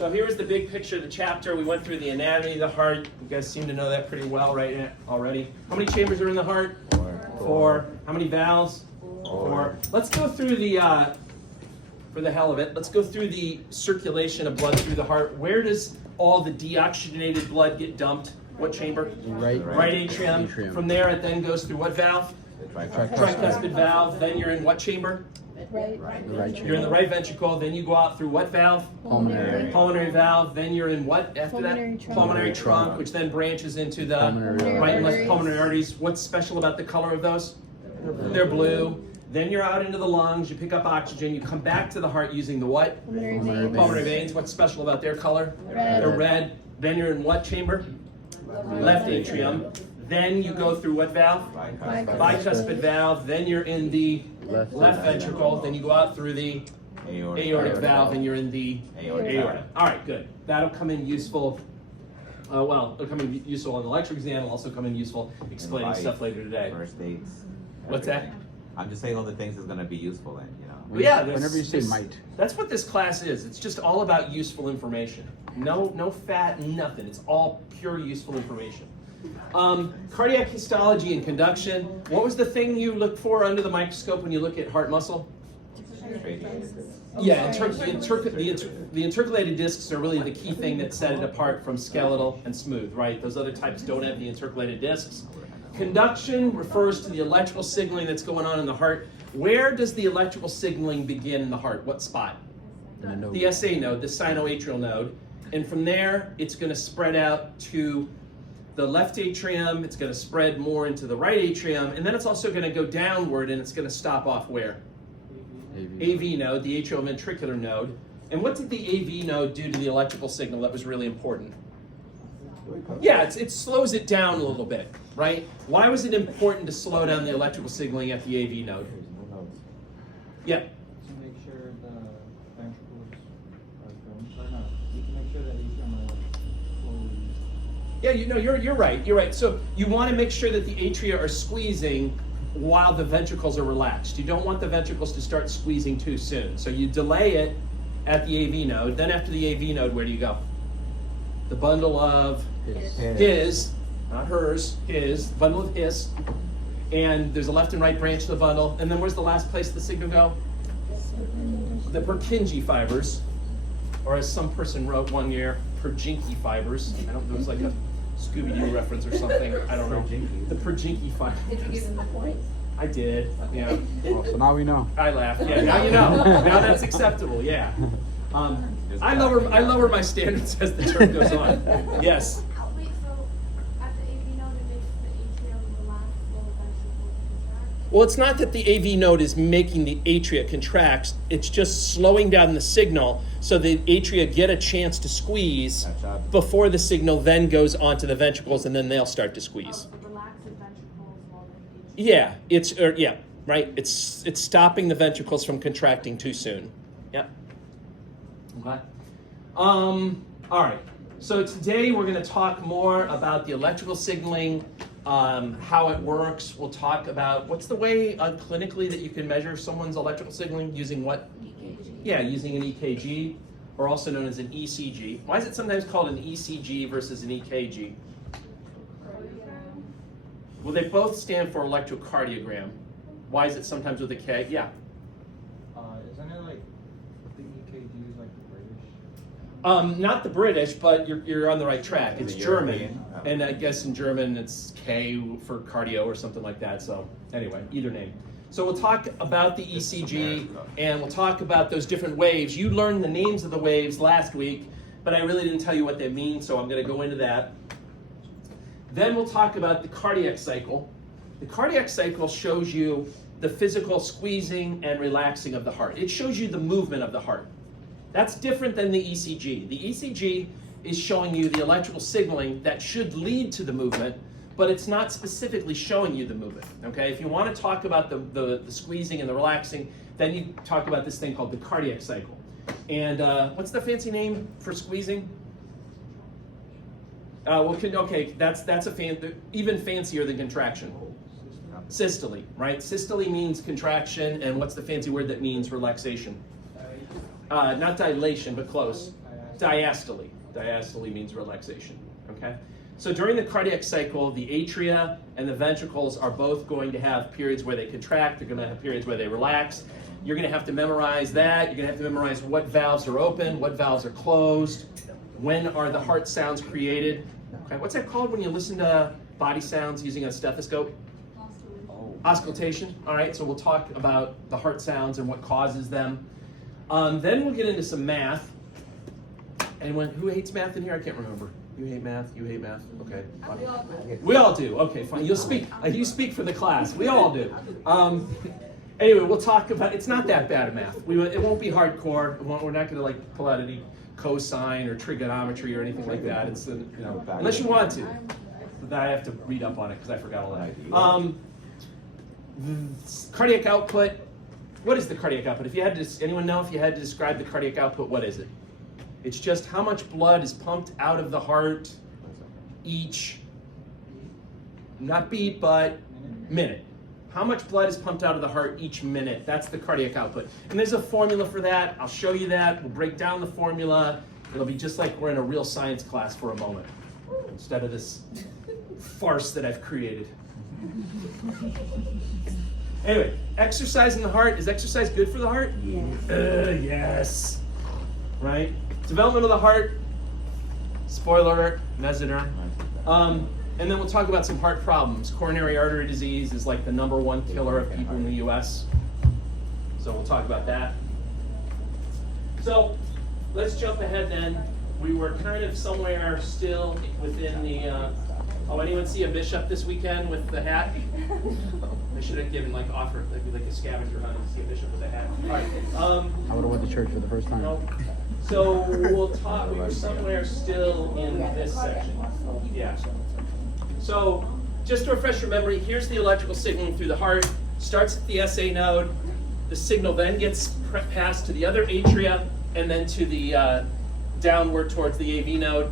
So here is the big picture of the chapter. We went through the anatomy of the heart. You guys seem to know that pretty well right already. How many chambers are in the heart? Four. How many valves? Four. Let's go through the, for the hell of it, let's go through the circulation of blood through the heart. Where does all the deoxygenated blood get dumped? What chamber? Right atrium. From there it then goes through what valve? Tricuspid valve. Then you're in what chamber? Right. You're in the right ventricle, then you go out through what valve? Pulmonary valve. Then you're in what after that? Pulmonary trunk, which then branches into the right and left pulmonary arteries. What's special about the color of those? They're blue. Then you're out into the lungs, you pick up oxygen, you come back to the heart using the what? Pulmonary veins. What's special about their color? Red. They're red. Then you're in what chamber? Left atrium. Then you go through what valve? Bicuspid valve. Then you're in the left ventricle. Then you go out through the aortic valve, and you're in the aorta. All right, good. That'll come in useful. Well, it'll come in useful on the lecture exam. It'll also come in useful explaining stuff later today. First dates. What's that? I'm just saying all the things that's going to be useful then, you know. Well, yeah, whenever you say might. That's what this class is. It's just all about useful information. No fat, nothing. It's all pure useful information. Cardiac histology and conduction. What was the thing you look for under the microscope when you look at heart muscle? Yeah, the intercalated discs are really the key thing that set it apart from skeletal and smooth, right? Those other types don't have the intercalated discs. Conduction refers to the electrical signaling that's going on in the heart. Where does the electrical signaling begin in the heart? What spot? The SA node, the sinoatrial node. And from there, it's going to spread out to the left atrium, it's going to spread more into the right atrium, and then it's also going to go downward and it's going to stop off where? AV node, the atrioventricular node. And what did the AV node do to the electrical signal that was really important? Yeah, it slows it down a little bit, right? Why was it important to slow down the electrical signaling at the AV node? Yeah. To make sure the ventricles are going, or no, you can make sure that atrium are fully. Yeah, you're right. You're right. So you want to make sure that the atria are squeezing while the ventricles are relaxed. You don't want the ventricles to start squeezing too soon. So you delay it at the AV node. Then after the AV node, where do you go? The bundle of his, not hers, his, bundle of his. And there's a left and right branch to the bundle. And then where's the last place the signal go? The Purkinje fibers, or as some person wrote one year, Purkinje fibers. I don't know, it was like a Scooby-Doo reference or something. I don't know. The Purkinje fibers. Did you give him the points? I did, yeah. Oh, so now we know. I laughed. Yeah, now you know. Now that's acceptable, yeah. I lower my standards as the term goes on. Yes. Wait, so at the AV node it makes the atrium relax while the ventricles contract? Well, it's not that the AV node is making the atria contract. It's just slowing down the signal so the atria get a chance to squeeze before the signal then goes onto the ventricles, and then they'll start to squeeze. The relaxed ventricles while the atrium. Yeah, right. It's stopping the ventricles from contracting too soon. Yep. Okay. All right. So today we're going to talk more about the electrical signaling, how it works. We'll talk about what's the way clinically that you can measure someone's electrical signaling using what? EKG. Yeah, using an EKG, or also known as an ECG. Why is it sometimes called an ECG versus an EKG? Well, they both stand for electrocardiogram. Why is it sometimes with a K? Yeah. Isn't it like the EKG is like the British? Not the British, but you're on the right track. It's The German, European? and I guess in German it's K for cardio or something like that. So anyway, either name. So we'll talk about the ECG, and we'll talk about those different waves. You learned the names of the waves last week, but I really didn't tell you what they mean, so I'm going to go into that. Then we'll talk about the cardiac cycle. The cardiac cycle shows you the physical squeezing and relaxing of the heart. It shows you the movement of the heart. That's different than the ECG. The ECG is showing you the electrical signaling that should lead to the movement, but it's not specifically showing you the movement, okay? If you want to talk about the squeezing and the relaxing, then you talk about this thing called the cardiac cycle. And what's the fancy name for squeezing? Okay, that's even fancier than contraction. Systole, right? Systole means contraction, and what's the fancy word that means relaxation? Not dilation, but close. diastole. Diastole means relaxation, okay? So during the cardiac cycle, the atria and the ventricles are both going to have periods where they contract. They're going to have periods where they relax. You're going to have to memorize that. You're going to have to memorize what valves are open, what valves are closed, when are the heart sounds created. Okay, what's that called when you listen to body sounds using a stethoscope? Auscultation. All right, so we'll talk about the heart sounds and what causes them. Then we'll get into some math. Anyone who hates math in here? I can't remember. You hate math? You hate math? Okay. Fine. We all do. Okay, fine. You'll speak. You speak for the class. We all do. Anyway, we'll talk about. It's not that bad at math. It won't be hardcore. We're not going to like pull out any cosine or trigonometry or anything like that. It's unless you want to. But I have to read up on it because I forgot all that. Cardiac output. What is the cardiac output? If you had to, anyone know if you had to describe the cardiac output, what is it? It's just how much blood is pumped out of the heart each, not beat, but minute. How much blood is pumped out of the heart each minute? That's the cardiac output. And there's a formula for that. I'll show you that. We'll break down the formula. It'll be just like we're in a real science class for a moment, instead of this farce that I've created. Anyway, exercise in the heart. Is exercise good for the heart? Yes. Yes. Right? Development of the heart. Spoiler alert, mesoderm. And then we'll talk about some heart problems. Coronary artery disease is like the #1 killer of people in the US. So we'll talk about that. So let's jump ahead then. We were kind of somewhere still within the, anyone see a bishop this weekend with the hat? I should have given offer, like a scavenger hunt to see a bishop with a hat. All right. I would have went to church for the first time. No. So we'll talk, we were somewhere still in this section. Yeah. So just to refresh your memory, here's the electrical signaling through the heart. Starts at the SA node. The signal then gets passed to the other atria and then to the downward towards the AV node.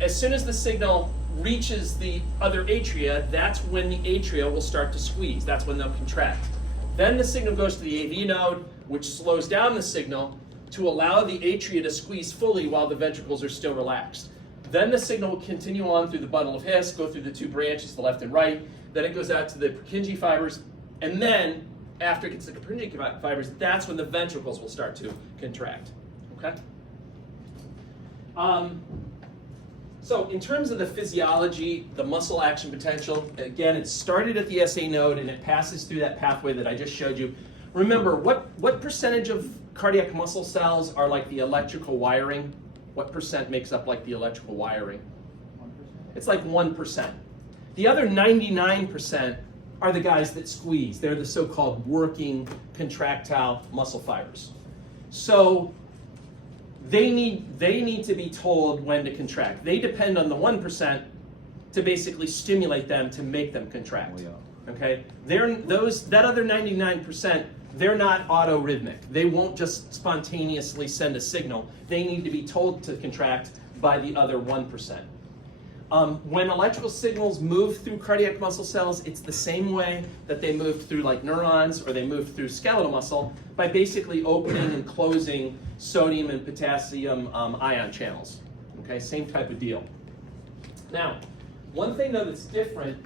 As soon as the signal reaches the other atria, that's when the atria will start to squeeze. That's when they'll contract. Then the signal goes to the AV node, which slows down the signal to allow the atria to squeeze fully while the ventricles are still relaxed. Then the signal will continue on through the bundle of His, go through the two branches, the left and right. Then it goes out to the Purkinje fibers. And then, after it gets to the Purkinje fibers, that's when the ventricles will start to contract. Okay? So in terms of the physiology, the muscle action potential, again, it started at the SA node and it passes through that pathway that I just showed you. Remember, what percentage of cardiac muscle cells are like the electrical wiring? What percent makes up like the electrical wiring? 1%. It's like 1%. The other 99% are the guys that squeeze. They're the so-called working contractile muscle fibers. So they need to be told when to contract. They depend on the 1% to basically stimulate them to make them contract. Okay? That other 99%, they're not autorhythmic. They won't just spontaneously send a signal. They need to be told to contract by the other 1%. When electrical signals move through cardiac muscle cells, it's the same way that they move through like neurons or they move through skeletal muscle by basically opening and closing sodium and potassium ion channels. Okay, same type of deal. Now, one thing though that's different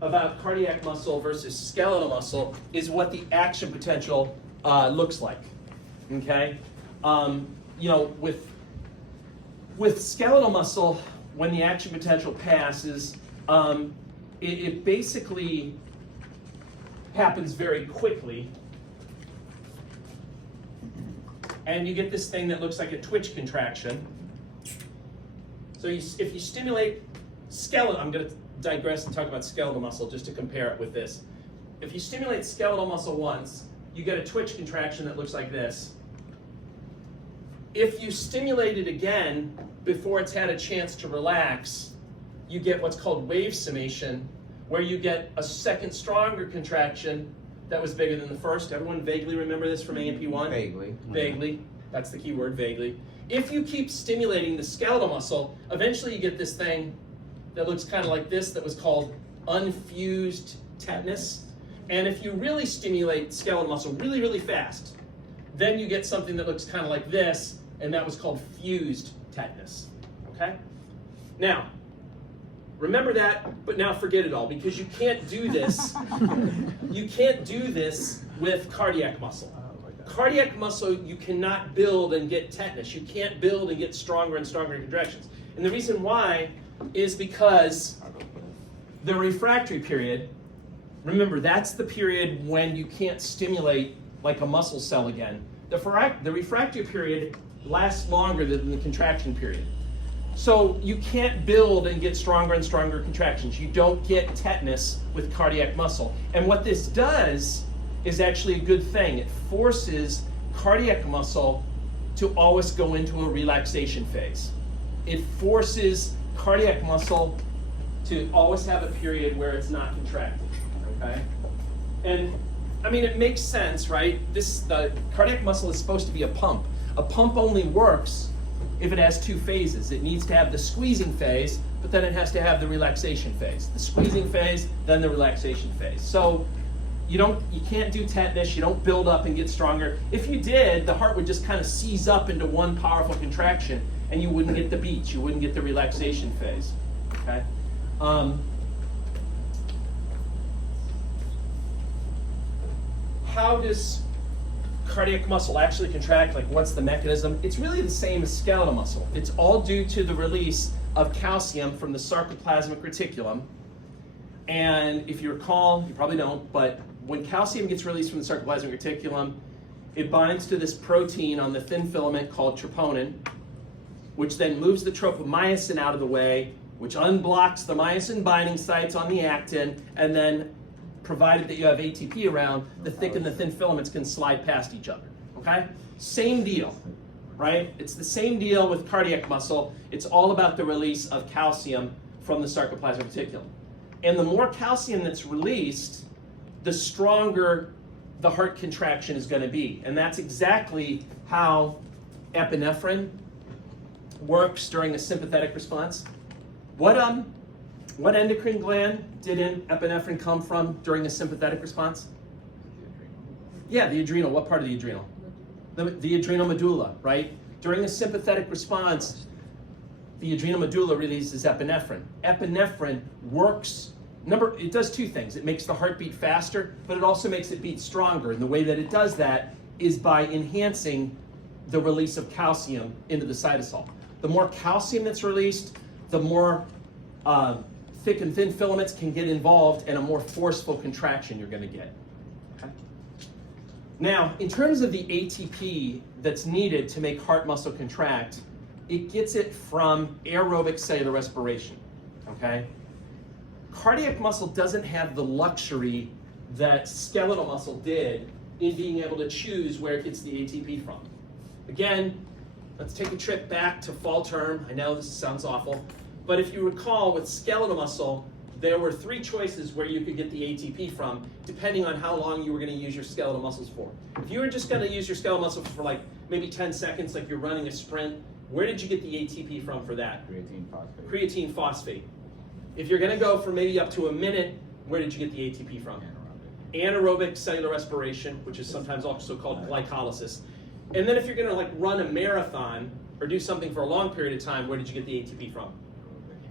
about cardiac muscle versus skeletal muscle is what the action potential looks like. Okay, with skeletal muscle, when the action potential passes, it basically happens very quickly, and you get this thing that looks like a twitch contraction. So if you stimulate skeletal, I'm going to digress and talk about skeletal muscle just to compare it with this. If you stimulate skeletal muscle once, you get a twitch contraction that looks like this. If you stimulate it again before it's had a chance to relax, you get what's called wave summation, where you get a second stronger contraction that was bigger than the first. Everyone vaguely remember this from AMP1? Vaguely. Vaguely. That's the key word, vaguely. If you keep stimulating the skeletal muscle, eventually you get this thing that looks kind of like this that was called unfused tetanus. And if you really stimulate skeletal muscle really, really fast, then you get something that looks kind of like this, and that was called fused tetanus. Okay? Now, remember that, but now forget it all, because you can't do this. You can't do this with cardiac muscle. Cardiac muscle, you cannot build and get tetanus. You can't build and get stronger and stronger contractions. And the reason why is because the refractory period, remember, that's the period when you can't stimulate like a muscle cell again. The refractory period lasts longer than the contraction period. So you can't build and get stronger and stronger contractions. You don't get tetanus with cardiac muscle. And what this does is actually a good thing. It forces cardiac muscle to always go into a relaxation phase. It forces cardiac muscle to always have a period where it's not contracting, okay? And I mean, it makes sense, right? The cardiac muscle is supposed to be a pump. A pump only works if it has two phases. It needs to have the squeezing phase, but then it has to have the relaxation phase. The squeezing phase, then the relaxation phase. So you can't do tetanus, you don't build up and get stronger. If you did, the heart would just kind of seize up into one powerful contraction, and you wouldn't get the beats, you wouldn't get the relaxation phase, okay? How does cardiac muscle actually contract? Like, what's the mechanism? It's really the same as skeletal muscle. It's all due to the release of calcium from the sarcoplasmic reticulum. And if you recall, you probably don't, but when calcium gets released from the sarcoplasmic reticulum, it binds to this protein on the thin filament called troponin, which then moves the tropomyosin out of the way, which unblocks the myosin binding sites on the actin, and then, provided that you have ATP around, the thick and the thin filaments can slide past each other, okay? Same deal, right? It's the same deal with cardiac muscle. It's all about the release of calcium from the sarcoplasmic reticulum. And the more calcium that's released, the stronger the heart contraction is going to be. And that's exactly how epinephrine works during a sympathetic response. What endocrine gland did epinephrine come from during a sympathetic response? Yeah, the adrenal. What part of the adrenal? The adrenal medulla, right? During a sympathetic response, the adrenal medulla releases epinephrine. Epinephrine works, it does two things. It makes the heart beat faster, but it also makes it beat stronger. And the way that it does that is by enhancing the release of calcium into the cytosol. The more calcium that's released, the more thick and thin filaments can get involved, and a more forceful contraction you're going to get. Okay? Now, in terms of the ATP that's needed to make heart muscle contract, it gets it from aerobic cellular respiration. Okay? Cardiac muscle doesn't have the luxury that skeletal muscle did in being able to choose where it gets the ATP from. Again, let's take a trip back to fall term. I know this sounds awful. But if you recall, with skeletal muscle, there were three choices where you could get the ATP from, depending on how long you were going to use your skeletal muscles for. If you were just going to use your skeletal muscles for like maybe 10 seconds, like you're running a sprint, where did you get the ATP from for that? Creatine phosphate. Creatine phosphate. If you're going to go for maybe up to a minute, where did you get the ATP from? Anaerobic cellular respiration, which is sometimes also called glycolysis. And then if you're going to like run a marathon or do something for a long period of time, where did you get the ATP from?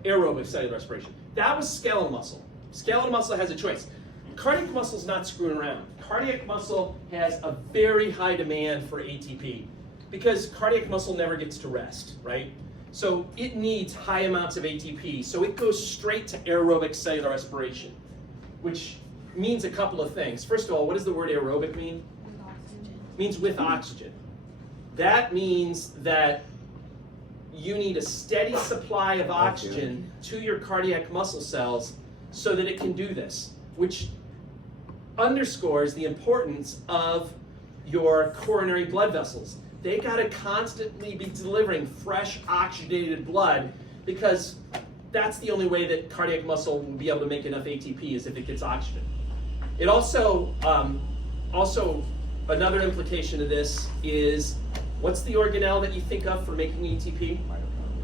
Aerobic cellular respiration. That was skeletal muscle. Skeletal muscle has a choice. Cardiac muscle is not screwing around. Cardiac muscle has a very high demand for ATP because cardiac muscle never gets to rest, right? So it needs high amounts of ATP. So it goes straight to aerobic cellular respiration, which means a couple of things. First of all, what does the word aerobic mean? With oxygen. It means with oxygen. That means that you need a steady supply of oxygen to your cardiac muscle cells so that it can do this, which underscores the importance of your coronary blood vessels. They gotta constantly be delivering fresh oxygenated blood because that's the only way that cardiac muscle will be able to make enough ATP is if it gets oxygen. It also another implication of this is, what's the organelle that you think of for making ATP?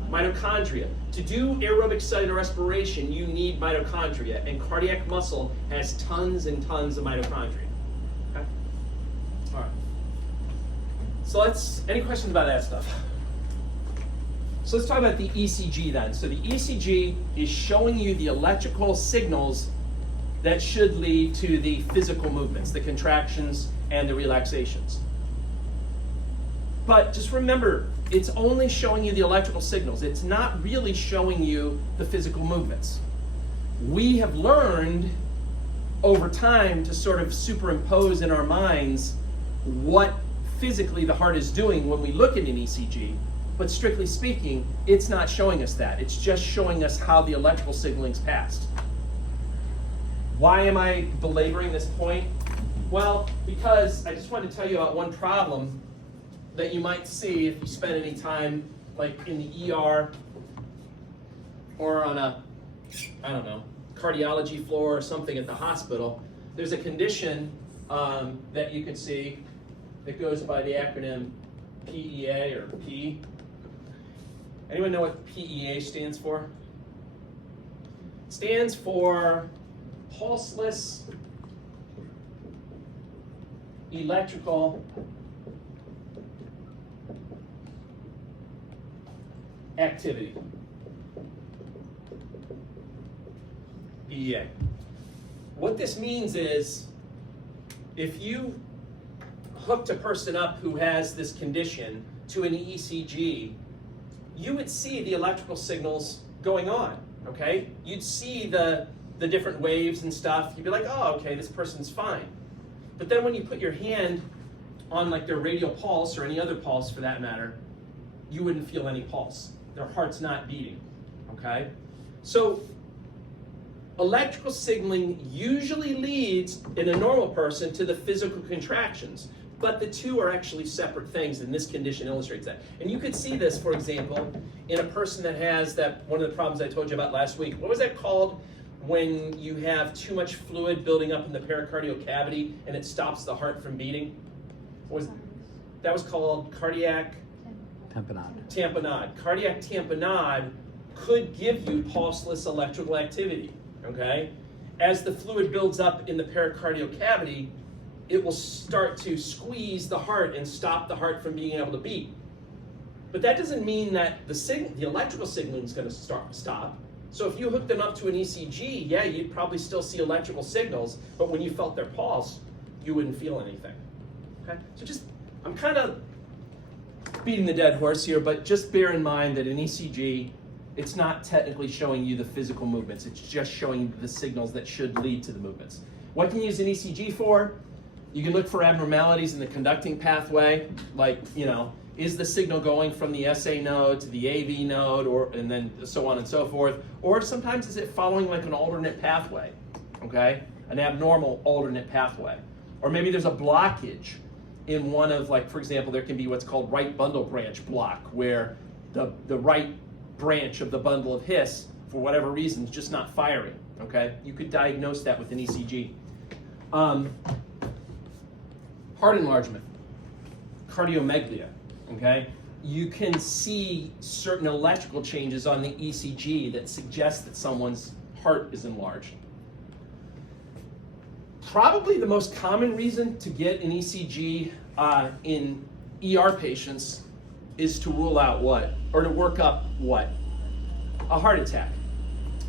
Mitochondria. To do aerobic cellular respiration, you need mitochondria, and cardiac muscle has tons and tons of mitochondria. Okay? All right. So any questions about that stuff? So let's talk about the ECG then. So the ECG is showing you the electrical signals that should lead to the physical movements, the contractions and the relaxations. But just remember, it's only showing you the electrical signals. It's not really showing you the physical movements. We have learned over time to sort of superimpose in our minds what physically the heart is doing when we look at an ECG, but strictly speaking, it's not showing us that. It's just showing us how the electrical signaling's passed. Why am I belaboring this point? Well, because I just wanted to tell you about one problem that you might see if you spend any time like in the ER or on a, I don't know, cardiology floor or something at the hospital. There's a condition that you can see that goes by the acronym PEA or P. Anyone know what PEA stands for? It stands for pulseless electrical activity. PEA. What this means is if you hooked a person up who has this condition to an ECG, you would see the electrical signals going on, okay? You'd see the different waves and stuff. You'd be like, oh, okay, this person's fine. But then when you put your hand on like their radial pulse or any other pulse for that matter, you wouldn't feel any pulse. Their heart's not beating, okay? So electrical signaling usually leads in a normal person to the physical contractions, but the two are actually separate things, and this condition illustrates that. And you could see this, for example, in a person that has that, one of the problems I told you about last week. What was that called when you have too much fluid building up in the pericardial cavity and it stops the heart from beating? That was called cardiac tamponade. Cardiac tamponade could give you pulseless electrical activity, okay? As the fluid builds up in the pericardial cavity, it will start to squeeze the heart and stop the heart from being able to beat. But that doesn't mean that the electrical signaling is going to stop. So if you hooked them up to an ECG, yeah, you'd probably still see electrical signals, but when you felt their pulse, you wouldn't feel anything. Okay? So just, I'm kind of beating the dead horse here, but just bear in mind that an ECG, it's not technically showing you the physical movements. It's just showing you the signals that should lead to the movements. What can you use an ECG for? You can look for abnormalities in the conducting pathway, like, you know, is the signal going from the SA node to the AV node, and then so on and so forth? Or sometimes is it following like an alternate pathway, okay? An abnormal alternate pathway. Or maybe there's a blockage in one of, like, for example, there can be what's called right bundle branch block, where the right branch of the bundle of His, for whatever reason, is just not firing, okay? You could diagnose that with an ECG. Heart enlargement, cardiomeglia, okay? You can see certain electrical changes on the ECG that suggest that someone's heart is enlarged. Probably the most common reason to get an ECG in ER patients is to rule out what? Or to work up what? A heart attack,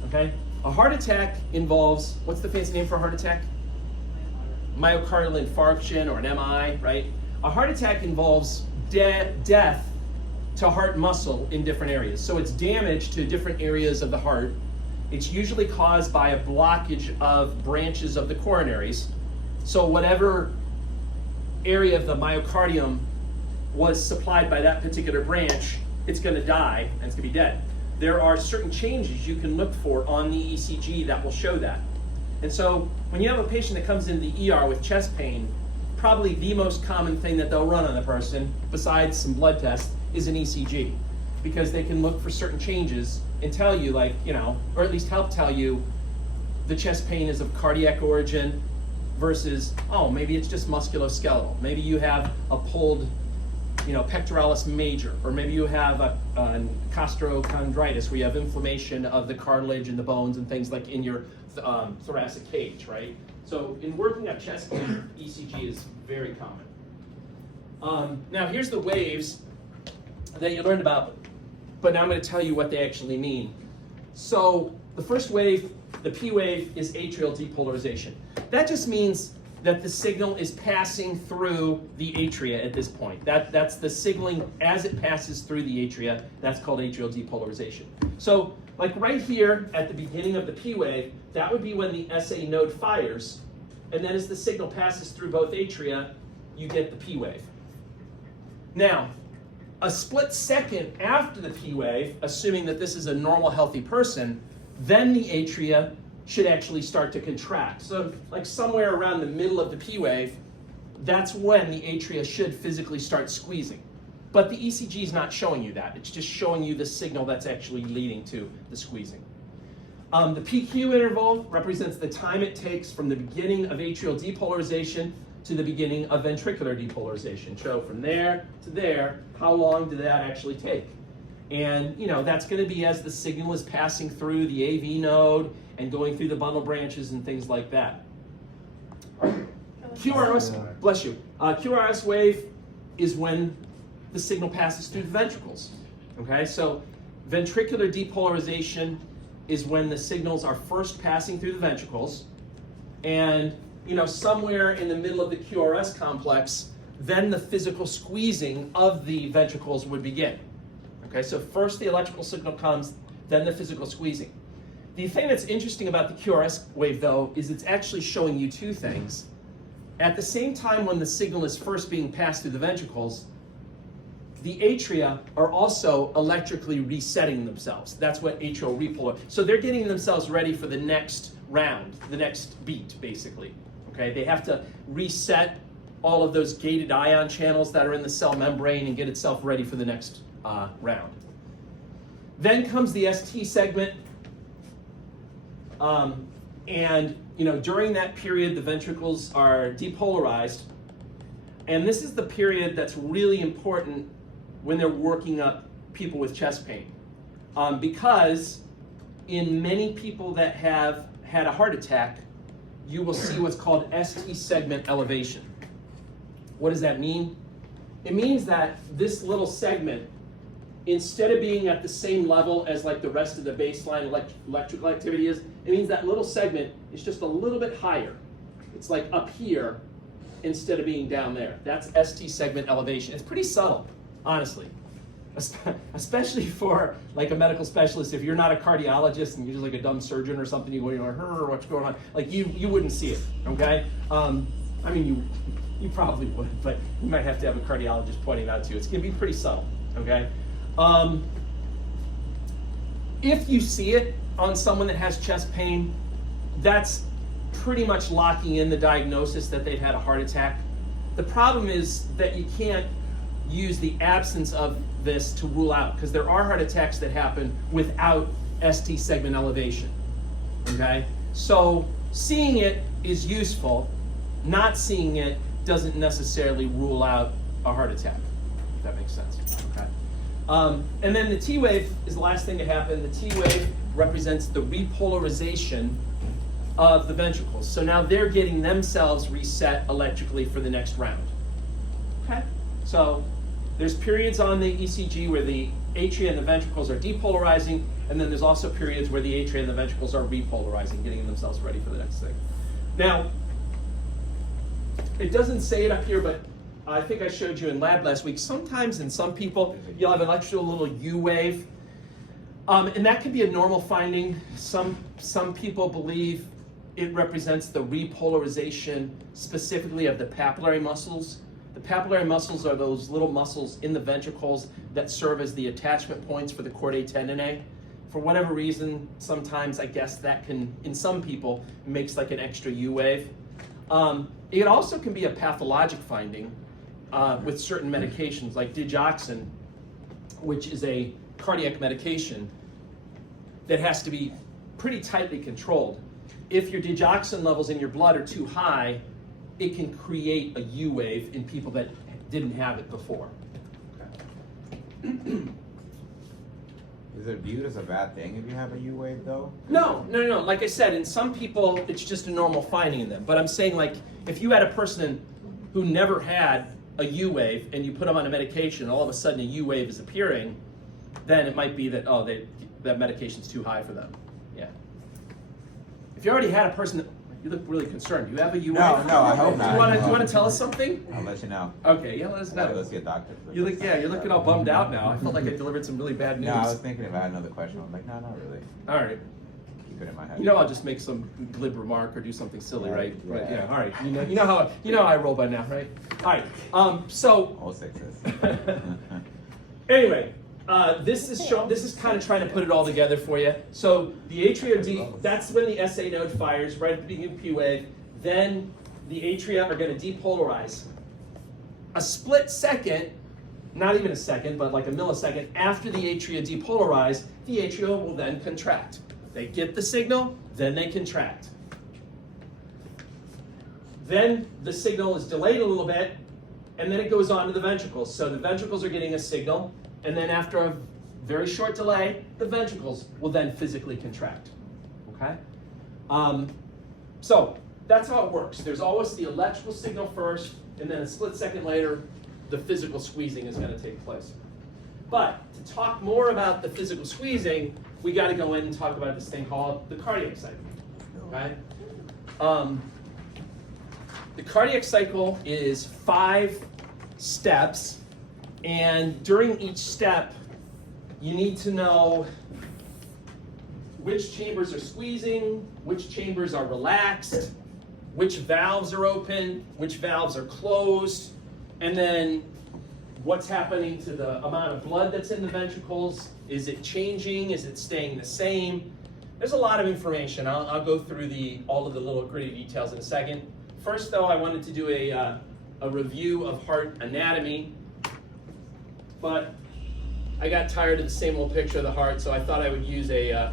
okay? A heart attack involves, what's the fancy name for a heart attack? Myocardial infarction or an MI, right? A heart attack involves death to heart muscle in different areas. So it's damage to different areas of the heart. It's usually caused by a blockage of branches of the coronaries. So whatever area of the myocardium was supplied by that particular branch, it's going to die and it's going to be dead. There are certain changes you can look for on the ECG that will show that. And so when you have a patient that comes into the ER with chest pain, probably the most common thing that they'll run on the person, besides some blood tests, is an ECG. Because they can look for certain changes and tell you, like, you know, or at least help tell you the chest pain is of cardiac origin versus, oh, maybe it's just musculoskeletal. Maybe you have a pulled, you know, pectoralis major, or maybe you have a costochondritis where you have inflammation of the cartilage and the bones and things like in your thoracic cage, right? So in working up chest pain, ECG is very common. Now here's the waves that you learned about but now I'm going to tell you what they actually mean. So the first wave, the P wave, is atrial depolarization. That just means that the signal is passing through the atria at this point. That's the signaling as it passes through the atria. That's called atrial depolarization. So like right here at the beginning of the P wave, that would be when the SA node fires, and then as the signal passes through both atria, you get the P wave. Now, a split second after the P wave, assuming that this is a normal healthy person, then the atria should actually start to contract. So like somewhere around the middle of the P wave, that's when the atria should physically start squeezing. But the ECG is not showing you that. It's just showing you the signal that's actually leading to the squeezing. The PQ interval represents the time it takes from the beginning of atrial depolarization to the beginning of ventricular depolarization. So from there to there, how long did that actually take? And that's going to be as the signal is passing through the AV node and going through the bundle branches and things like that. QRS, bless you. QRS wave is when the signal passes through the ventricles. Okay, so ventricular depolarization is when the signals are first passing through the ventricles, and somewhere in the middle of the QRS complex, then the physical squeezing of the ventricles would begin. Okay, so first the electrical signal comes, then the physical squeezing. The thing that's interesting about the QRS wave, though, is it's actually showing you two things. At the same time when the signal is first being passed through the ventricles, the atria are also electrically resetting themselves. That's what atrial repolar. So they're getting themselves ready for the next round, the next beat, basically. Okay, they have to reset all of those gated ion channels that are in the cell membrane and get itself ready for the next round. Then comes the ST segment. And during that period, the ventricles are depolarized. And this is the period that's really important when they're working up people with chest pain. Because in many people that have had a heart attack, you will see what's called ST segment elevation. What does that mean? It means that this little segment, instead of being at the same level as like the rest of the baseline electrical activity is, it means that little segment is just a little bit higher. It's like up here instead of being down there. That's ST segment elevation. It's pretty subtle, honestly. Especially for like a medical specialist. If you're not a cardiologist and you're just like a dumb surgeon or something, you go, what's going on? Like you wouldn't see it, okay? I mean, you probably would, but you might have to have a cardiologist pointing it out to you. It's gonna be pretty subtle, okay? If you see it on someone that has chest pain, that's pretty much locking in the diagnosis that they've had a heart attack. The problem is that you can't use the absence of this to rule out, because there are heart attacks that happen without ST segment elevation, okay? So seeing it is useful. Not seeing it doesn't necessarily rule out a heart attack, if that makes sense, okay? And then the T wave is the last thing to happen. The T wave represents the repolarization of the ventricles. So now they're getting themselves reset electrically for the next round, okay? So there's periods on the ECG where the atria and the ventricles are depolarizing, and then there's also periods where the atria and the ventricles are repolarizing, getting themselves ready for the next thing. Now, it doesn't say it up here, but I think I showed you in lab last week. Sometimes in some people, you'll have an electrical little U wave, and that could be a normal finding. Some people believe it represents the repolarization specifically of the papillary muscles. The papillary muscles are those little muscles in the ventricles that serve as the attachment points for the chordae tendineae. For whatever reason, sometimes I guess that can, in some people, makes like an extra U wave. It also can be a pathologic finding with certain medications like digoxin, which is a cardiac medication that has to be pretty tightly controlled. If your digoxin levels in your blood are too high, it can create a U wave in people that didn't have it before. Okay. Is it viewed as a bad thing if you have a U wave though? No. Like I said, in some people, it's just a normal finding in them. But I'm saying, like, if you had a person who never had a U wave and you put them on a medication, all of a sudden a U wave is appearing, then it might be that, oh, that medication's too high for them. Yeah. If you already had a person that, you look really concerned. Do you have a UA? No, I hope not. Do you want to tell us something? I'll let you know. Okay, yeah, let us Gotta know. go see a doctor. You're looking all bummed out now. I felt like I delivered some really bad news. No, I was thinking if I had another question. I'm like, no, not really. All right. Keep it in my head. You know, I'll just make some glib remark or do something silly, right? Yeah. Right. Yeah. All right. You know how I roll by now, right? All right. So All sixes. anyway, this is kind of trying to put it all together for you. So the atria that's when the SA node fires right at the beginning of P wave. Then the atria are going to depolarize. A split second, not even a second, but like a millisecond after the atria depolarize, the atria will then contract. They get the signal, then they contract. Then the signal is delayed a little bit, and then it goes on to the ventricles. So the ventricles are getting a signal, and then after a very short delay, the ventricles will then physically contract. Okay? So that's how it works. There's always the electrical signal first, and then a split second later, the physical squeezing is going to take place. But to talk more about the physical squeezing, we got to go in and talk about this thing called the cardiac cycle. Okay? The cardiac cycle is 5 steps, and during each step, you need to know which chambers are squeezing, which chambers are relaxed, which valves are open, which valves are closed, and then what's happening to the amount of blood that's in the ventricles. Is it changing? Is it staying the same? There's a lot of information. I'll go through all of the little gritty details in a second. First, though, I wanted to do a review of heart anatomy, but I got tired of the same old picture of the heart, so I thought I would use a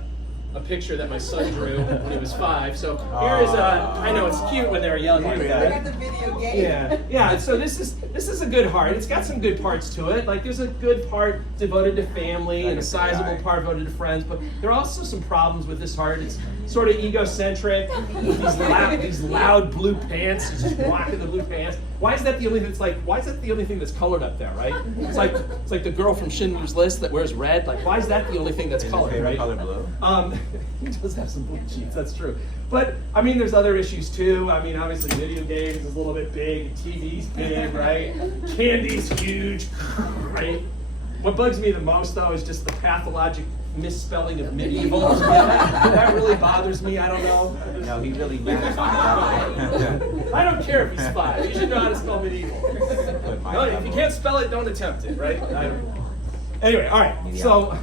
picture that my son drew when he was 5. So here is I know it's cute when they're young like that. I got the video game. Yeah. So this is a good heart. It's got some good parts to it. Like there's a good part devoted to family and a sizable part devoted to friends. But there are also some problems with this heart. It's sort of egocentric. These loud blue pants. It's just rocking the blue pants. Why is that the only thing that's colored up there, right? It's like the girl from Schindler's List that wears red. Like why is that the only thing that's colored, right? Color blue. He does have some blue cheeks, that's true. But, I mean, there's other issues too. I mean, obviously video games is a little bit big, TV's big, right? Candy's huge, right? What bugs me the most, though, is just the pathologic misspelling of medieval. That really bothers me, I don't know. No, he really managed to I don't care if he's 5, you should know how to spell medieval. No, if you can't spell it, don't attempt it, right? Anyway, all right, so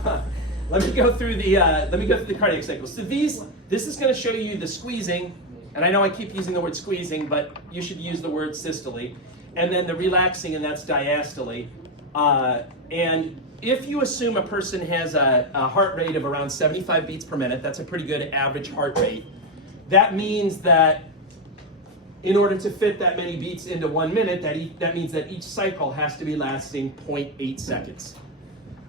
let me go through the cardiac cycle. So this is going to show you the squeezing, and I know I keep using the word squeezing, but you should use the word systole, and then the relaxing, and that's diastole. And if you assume a person has a heart rate of around 75 beats per minute, that's a pretty good average heart rate. That means that in order to fit that many beats into 1 minute, that means that each cycle has to be lasting 0.8 seconds.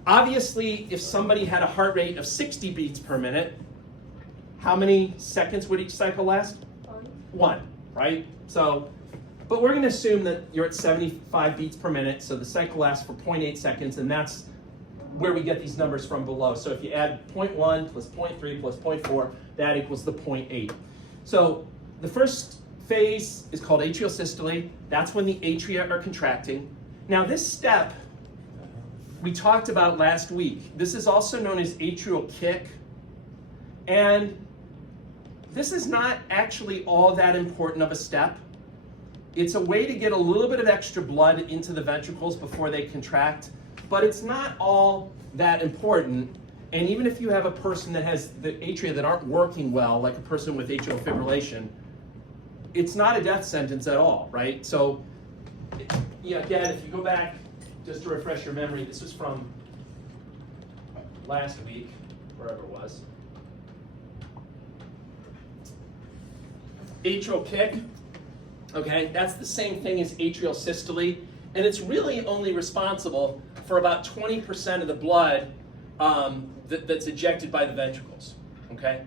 Obviously, if somebody had a heart rate of 60 beats per minute, how many seconds would each cycle last? 1, right? So, but we're going to assume that you're at 75 beats per minute, so the cycle lasts for 0.8 seconds, and that's where we get these numbers from below. So if you add 0.1 plus 0.3 plus 0.4, that equals the 0.8. So the first phase is called atrial systole. That's when the atria are contracting. Now this step we talked about last week. This is also known as atrial kick. And this is not actually all that important of a step. It's a way to get a little bit of extra blood into the ventricles before they contract, but it's not all that important. And even if you have a person that has the atria that aren't working well, like a person with atrial fibrillation, it's not a death sentence at all, right? So, yeah, again, if you go back, just to refresh your memory, this was from last week, wherever it was. Atrial kick, okay, that's the same thing as atrial systole, and it's really only responsible for about 20% of the blood that's ejected by the ventricles, okay?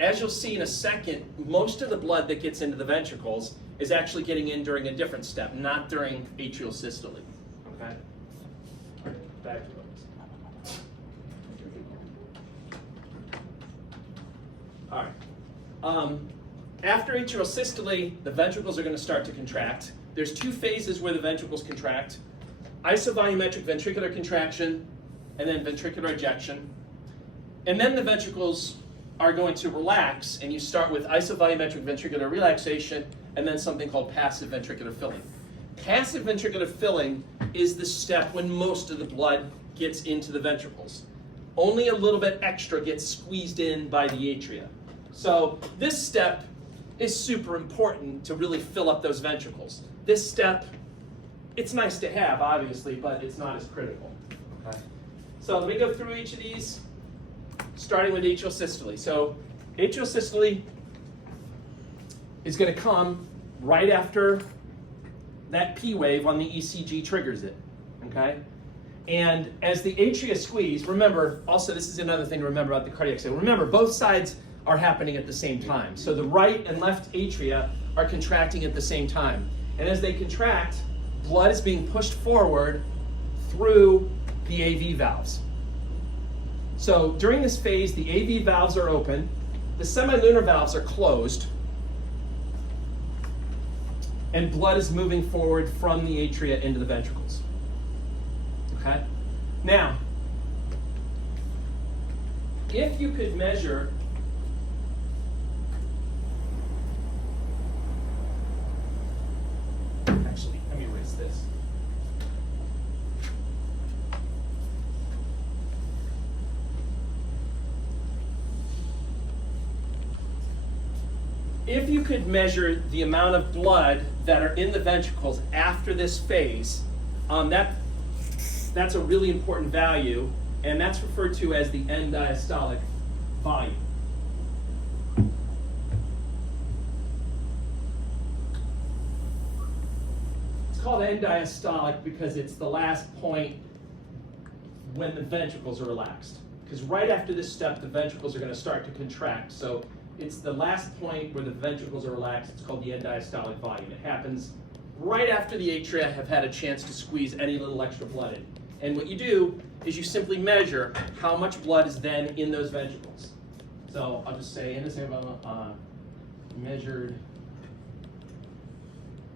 As you'll see in a second, most of the blood that gets into the ventricles is actually getting in during a different step, not during atrial systole, okay? All right, back to those. All right. After atrial systole, the ventricles are going to start to contract. There's two phases where the ventricles contract: isovolumetric ventricular contraction, and then ventricular ejection. And then the ventricles are going to relax, and you start with isovolumetric ventricular relaxation, and then something called passive ventricular filling. Passive ventricular filling is the step when most of the blood gets into the ventricles. Only a little bit extra gets squeezed in by the atria. So this step is super important to really fill up those ventricles. This step, it's nice to have, obviously, but it's not as critical. Okay. So let me go through each of these, starting with atrial systole. So atrial systole is going to come right after that P wave on the ECG triggers it, okay? And as the atria squeeze, remember, also this is another thing to remember about the cardiac cycle. Remember, both sides are happening at the same time. So the right and left atria are contracting at the same time. And as they contract, blood is being pushed forward through the AV valves. So during this phase, the AV valves are open, the semilunar valves are closed, and blood is moving forward from the atria into the ventricles. Okay? Now, if you could measure actually, let me erase this. If you could measure the amount of blood that are in the ventricles after this phase, that's a really important value, and that's referred to as the end diastolic volume. It's called end diastolic because it's the last point when the ventricles are relaxed. Because right after this step, the ventricles are going to start to contract. So it's the last point where the ventricles are relaxed. It's called the end diastolic volume. It happens right after the atria have had a chance to squeeze any little extra blood in. And what you do is you simply measure how much blood is then in those ventricles. So I'll just say, measured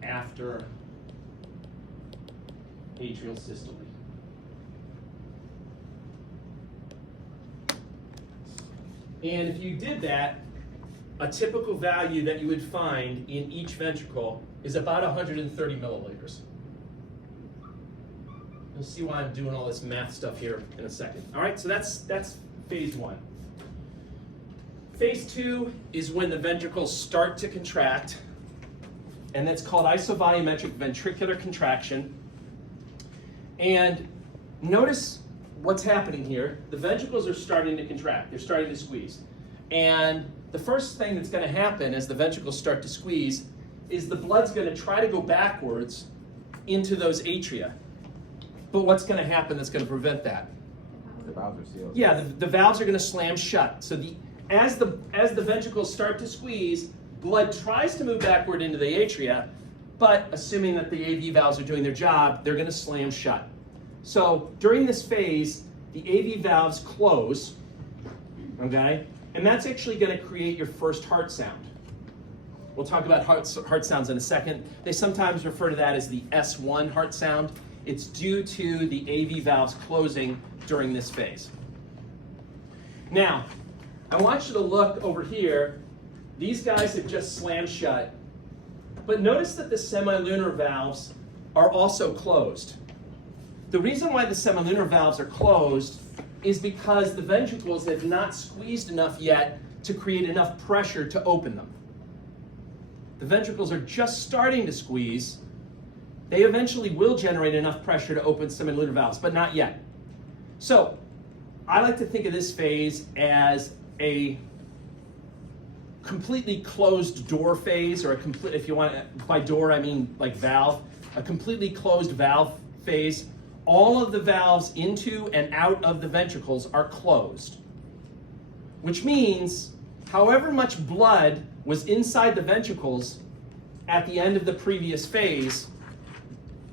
after atrial systole. And if you did that, a typical value that you would find in each ventricle is about 130 milliliters. You'll see why I'm doing all this math stuff here in a second. All right, so that's phase one. Phase two is when the ventricles start to contract, and that's called isovolumetric ventricular contraction. And notice what's happening here. The ventricles are starting to contract. They're starting to squeeze. And the first thing that's going to happen as the ventricles start to squeeze is the blood's going to try to go backwards into those atria. But what's going to happen that's going to prevent that? The valves are sealed. Yeah, the valves are going to slam shut. So as the ventricles start to squeeze, blood tries to move backward into the atria, but assuming that the AV valves are doing their job, they're going to slam shut. So during this phase, the AV valves close, okay? And that's actually going to create your first heart sound. We'll talk about heart sounds in a second. They sometimes refer to that as the S1 heart sound. It's due to the AV valves closing during this phase. Now, I want you to look over here. These guys have just slammed shut. But notice that the semilunar valves are also closed. The reason why the semilunar valves are closed is because the ventricles have not squeezed enough yet to create enough pressure to open them. The ventricles are just starting to squeeze. They eventually will generate enough pressure to open semilunar valves, but not yet. So I like to think of this phase as a completely closed door phase, or a complete, if you want, by door I mean like valve, a completely closed valve phase. All of the valves into and out of the ventricles are closed, which means however much blood was inside the ventricles at the end of the previous phase,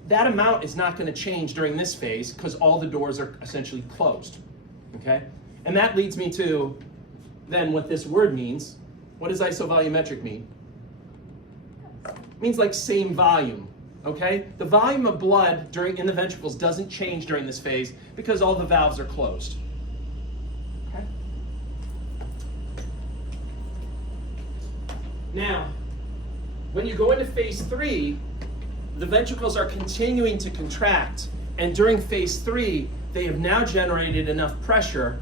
that amount is not going to change during this phase because all the doors are essentially closed, okay? And that leads me to than what this word means. What does isovolumetric mean? It means like same volume, okay? The volume of blood in the ventricles doesn't change during this phase because all the valves are closed. Okay? Now, when you go into phase 3, the ventricles are continuing to contract, and during phase 3, they have now generated enough pressure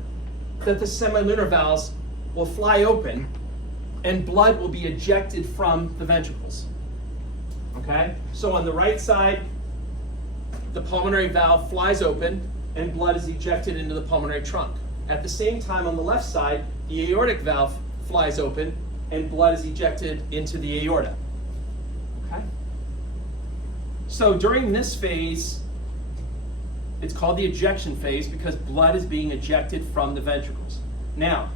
that the semilunar valves will fly open and blood will be ejected from the ventricles. Okay? So on the right side, the pulmonary valve flies open and blood is ejected into the pulmonary trunk. At the same time, on the left side, the aortic valve flies open and blood is ejected into the aorta. Okay? So during this phase, it's called the ejection phase because blood is being ejected from the ventricles. Now,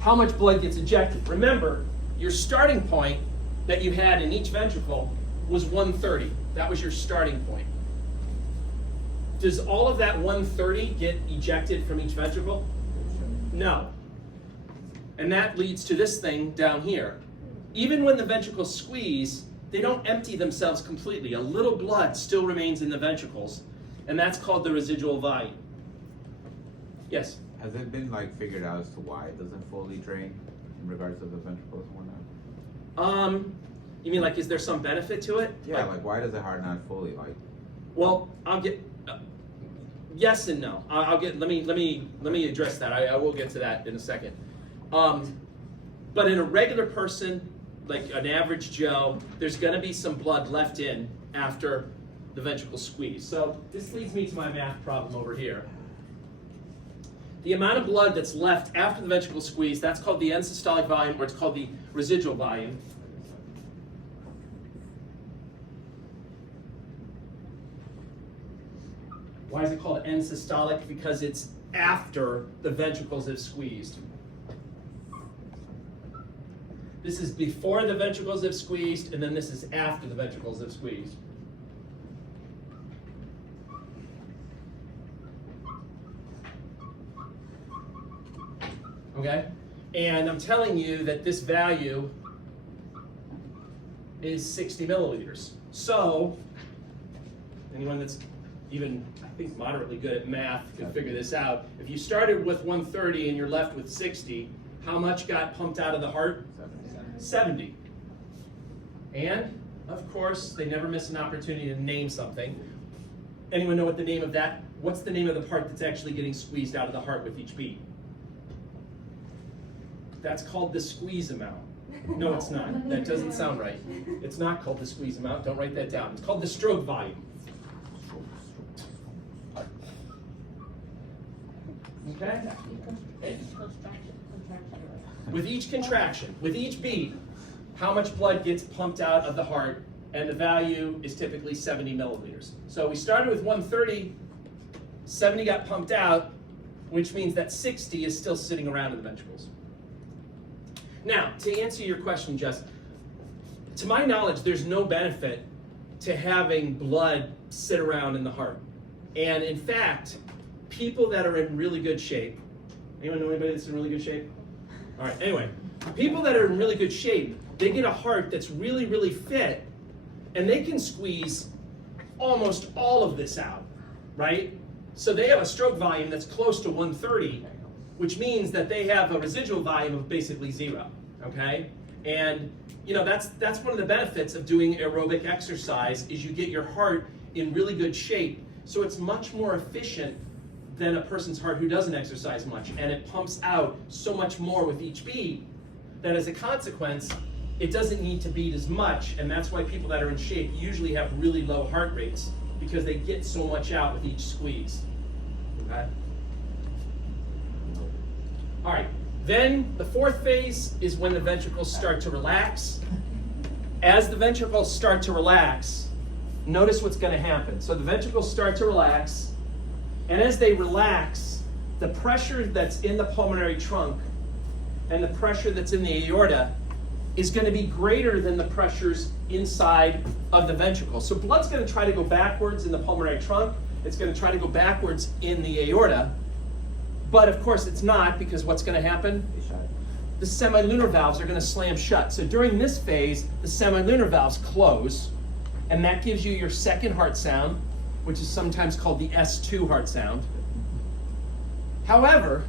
how much blood gets ejected? Remember, your starting point that you had in each ventricle was 130. That was your starting point. Does all of that 130 get ejected from each ventricle? No. And that leads to this thing down here. Even when the ventricles squeeze, they don't empty themselves completely. A little blood still remains in the ventricles, and that's called the residual volume. Yes? Has it been like figured out as to why it doesn't fully drain in regards to the ventricles and whatnot? You mean like, is there some benefit to it? Yeah, like why does it heart not fully like? Well, I'll get yes and no. Let me address that. I will get to that in a second. But in a regular person, like an average Joe, there's going to be some blood left in after the ventricle squeeze. So this leads me to my math problem over here. The amount of blood that's left after the ventricle squeeze, that's called the end systolic volume, or it's called the residual volume. Why is it called end systolic? Because it's after the ventricles have squeezed. This is before the ventricles have squeezed, and then this is after the ventricles have squeezed. Okay? And I'm telling you that this value is 60 milliliters. So, anyone that's even, I think, moderately good at math can figure this out. If you started with 130 and you're left with 60, how much got pumped out of the heart? 70. And, of course, they never miss an opportunity to name something. Anyone know what the name of that? What's the name of the part that's actually getting squeezed out of the heart with each beat? That's called the squeeze amount. No, it's not. That doesn't sound right. It's not called the squeeze amount. Don't write that down. It's called the stroke volume. Okay? With each contraction, with each beat, how much blood gets pumped out of the heart, and the value is typically 70 milliliters. So we started with 130, 70 got pumped out, which means that 60 is still sitting around in the ventricles. Now, to answer your question, Jess, to my knowledge, there's no benefit to having blood sit around in the heart. And in fact, people that are in really good shape, anyone know anybody that's in really good shape? All right, anyway, people that are in really good shape, they get a heart that's really, really fit, and they can squeeze almost all of this out, right? So they have a stroke volume that's close to 130, which means that they have a residual volume of basically 0, okay? And you know, that's one of the benefits of doing aerobic exercise is you get your heart in really good shape, so it's much more efficient than a person's heart who doesn't exercise much, and it pumps out so much more with each beat that as a consequence, it doesn't need to beat as much, and that's why people that are in shape usually have really low heart rates, because they get so much out with each squeeze. Okay? All right, then the fourth phase is when the ventricles start to relax. As the ventricles start to relax, notice what's going to happen. So the ventricles start to relax, and as they relax, the pressure that's in the pulmonary trunk and the pressure that's in the aorta is going to be greater than the pressures inside of the ventricle. So blood's going to try to go backwards in the pulmonary trunk. It's going to try to go backwards in the aorta. But of course it's not, because what's going to happen? They shot it. The semilunar valves are going to slam shut. So during this phase, the semilunar valves close, and that gives you your second heart sound, which is sometimes called the S2 heart sound. However,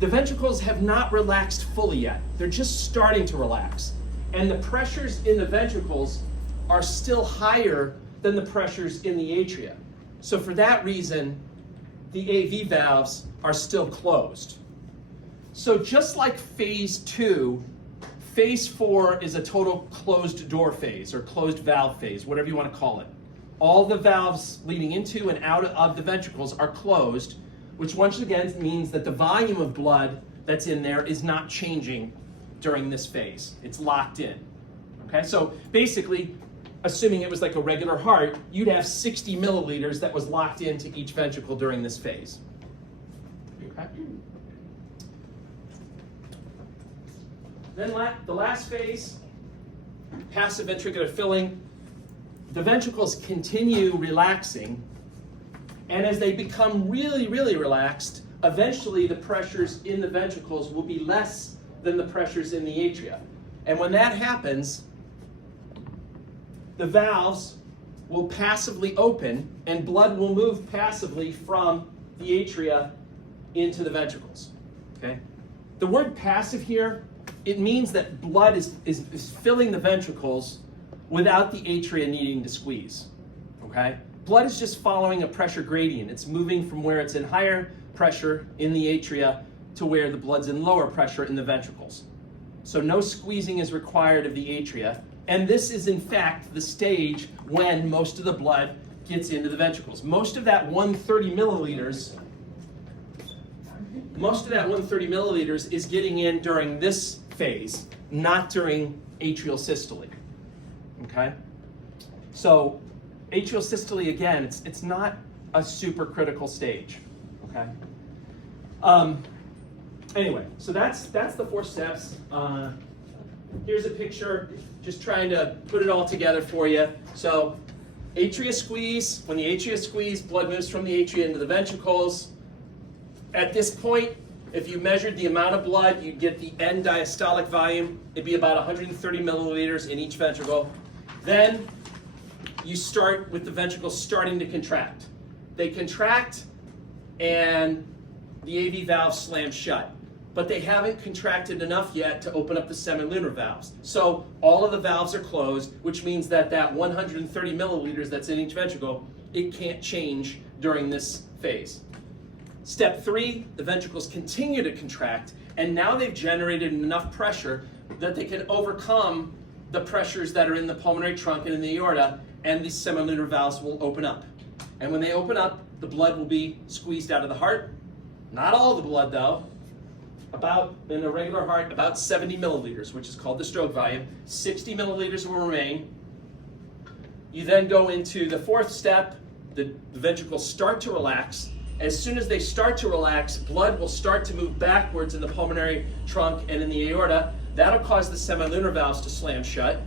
the ventricles have not relaxed fully yet. They're just starting to relax. And the pressures in the ventricles are still higher than the pressures in the atria. So for that reason, the AV valves are still closed. So just like phase 2, phase 4 is a total closed door phase or closed valve phase, whatever you want to call it. All the valves leading into and out of the ventricles are closed, which once again means that the volume of blood that's in there is not changing during this phase. It's locked in. Okay, so basically, assuming it was like a regular heart, you'd have 60 milliliters that was locked into each ventricle during this phase. Okay. Then the last phase, passive ventricular filling. The ventricles continue relaxing, and as they become really, really relaxed, eventually the pressures in the ventricles will be less than the pressures in the atria. And when that happens, the valves will passively open and blood will move passively from the atria into the ventricles. Okay? The word passive here, it means that blood is filling the ventricles without the atria needing to squeeze. Okay? Blood is just following a pressure gradient. It's moving from where it's in higher pressure in the atria to where the blood's in lower pressure in the ventricles. So no squeezing is required of the atria. And this is in fact the stage when most of the blood gets into the ventricles. Most of that 130 milliliters is getting in during this phase, not during atrial systole. Okay? So atrial systole, again, it's not a super critical stage. Okay? Anyway, so that's the 4 steps. Here's a picture, just trying to put it all together for you. So atria squeeze, when the atria squeeze, blood moves from the atria into the ventricles. At this point, if you measured the amount of blood, you'd get the end diastolic volume. It'd be about 130 milliliters in each ventricle. Then you start with the ventricles starting to contract. They contract and the AV valves slam shut. But they haven't contracted enough yet to open up the semilunar valves. So all of the valves are closed, which means that 130 milliliters that's in each ventricle, it can't change during this phase. Step 3, the ventricles continue to contract, and now they've generated enough pressure that they can overcome the pressures that are in the pulmonary trunk and in the aorta, and the semilunar valves will open up. And when they open up, the blood will be squeezed out of the heart. Not all the blood though. About, in a regular heart, about 70 milliliters, which is called the stroke volume. 60 milliliters will remain. You then go into the 4th step. The ventricles start to relax. As soon as they start to relax, blood will start to move backwards in the pulmonary trunk and in the aorta. That'll cause the semilunar valves to slam shut.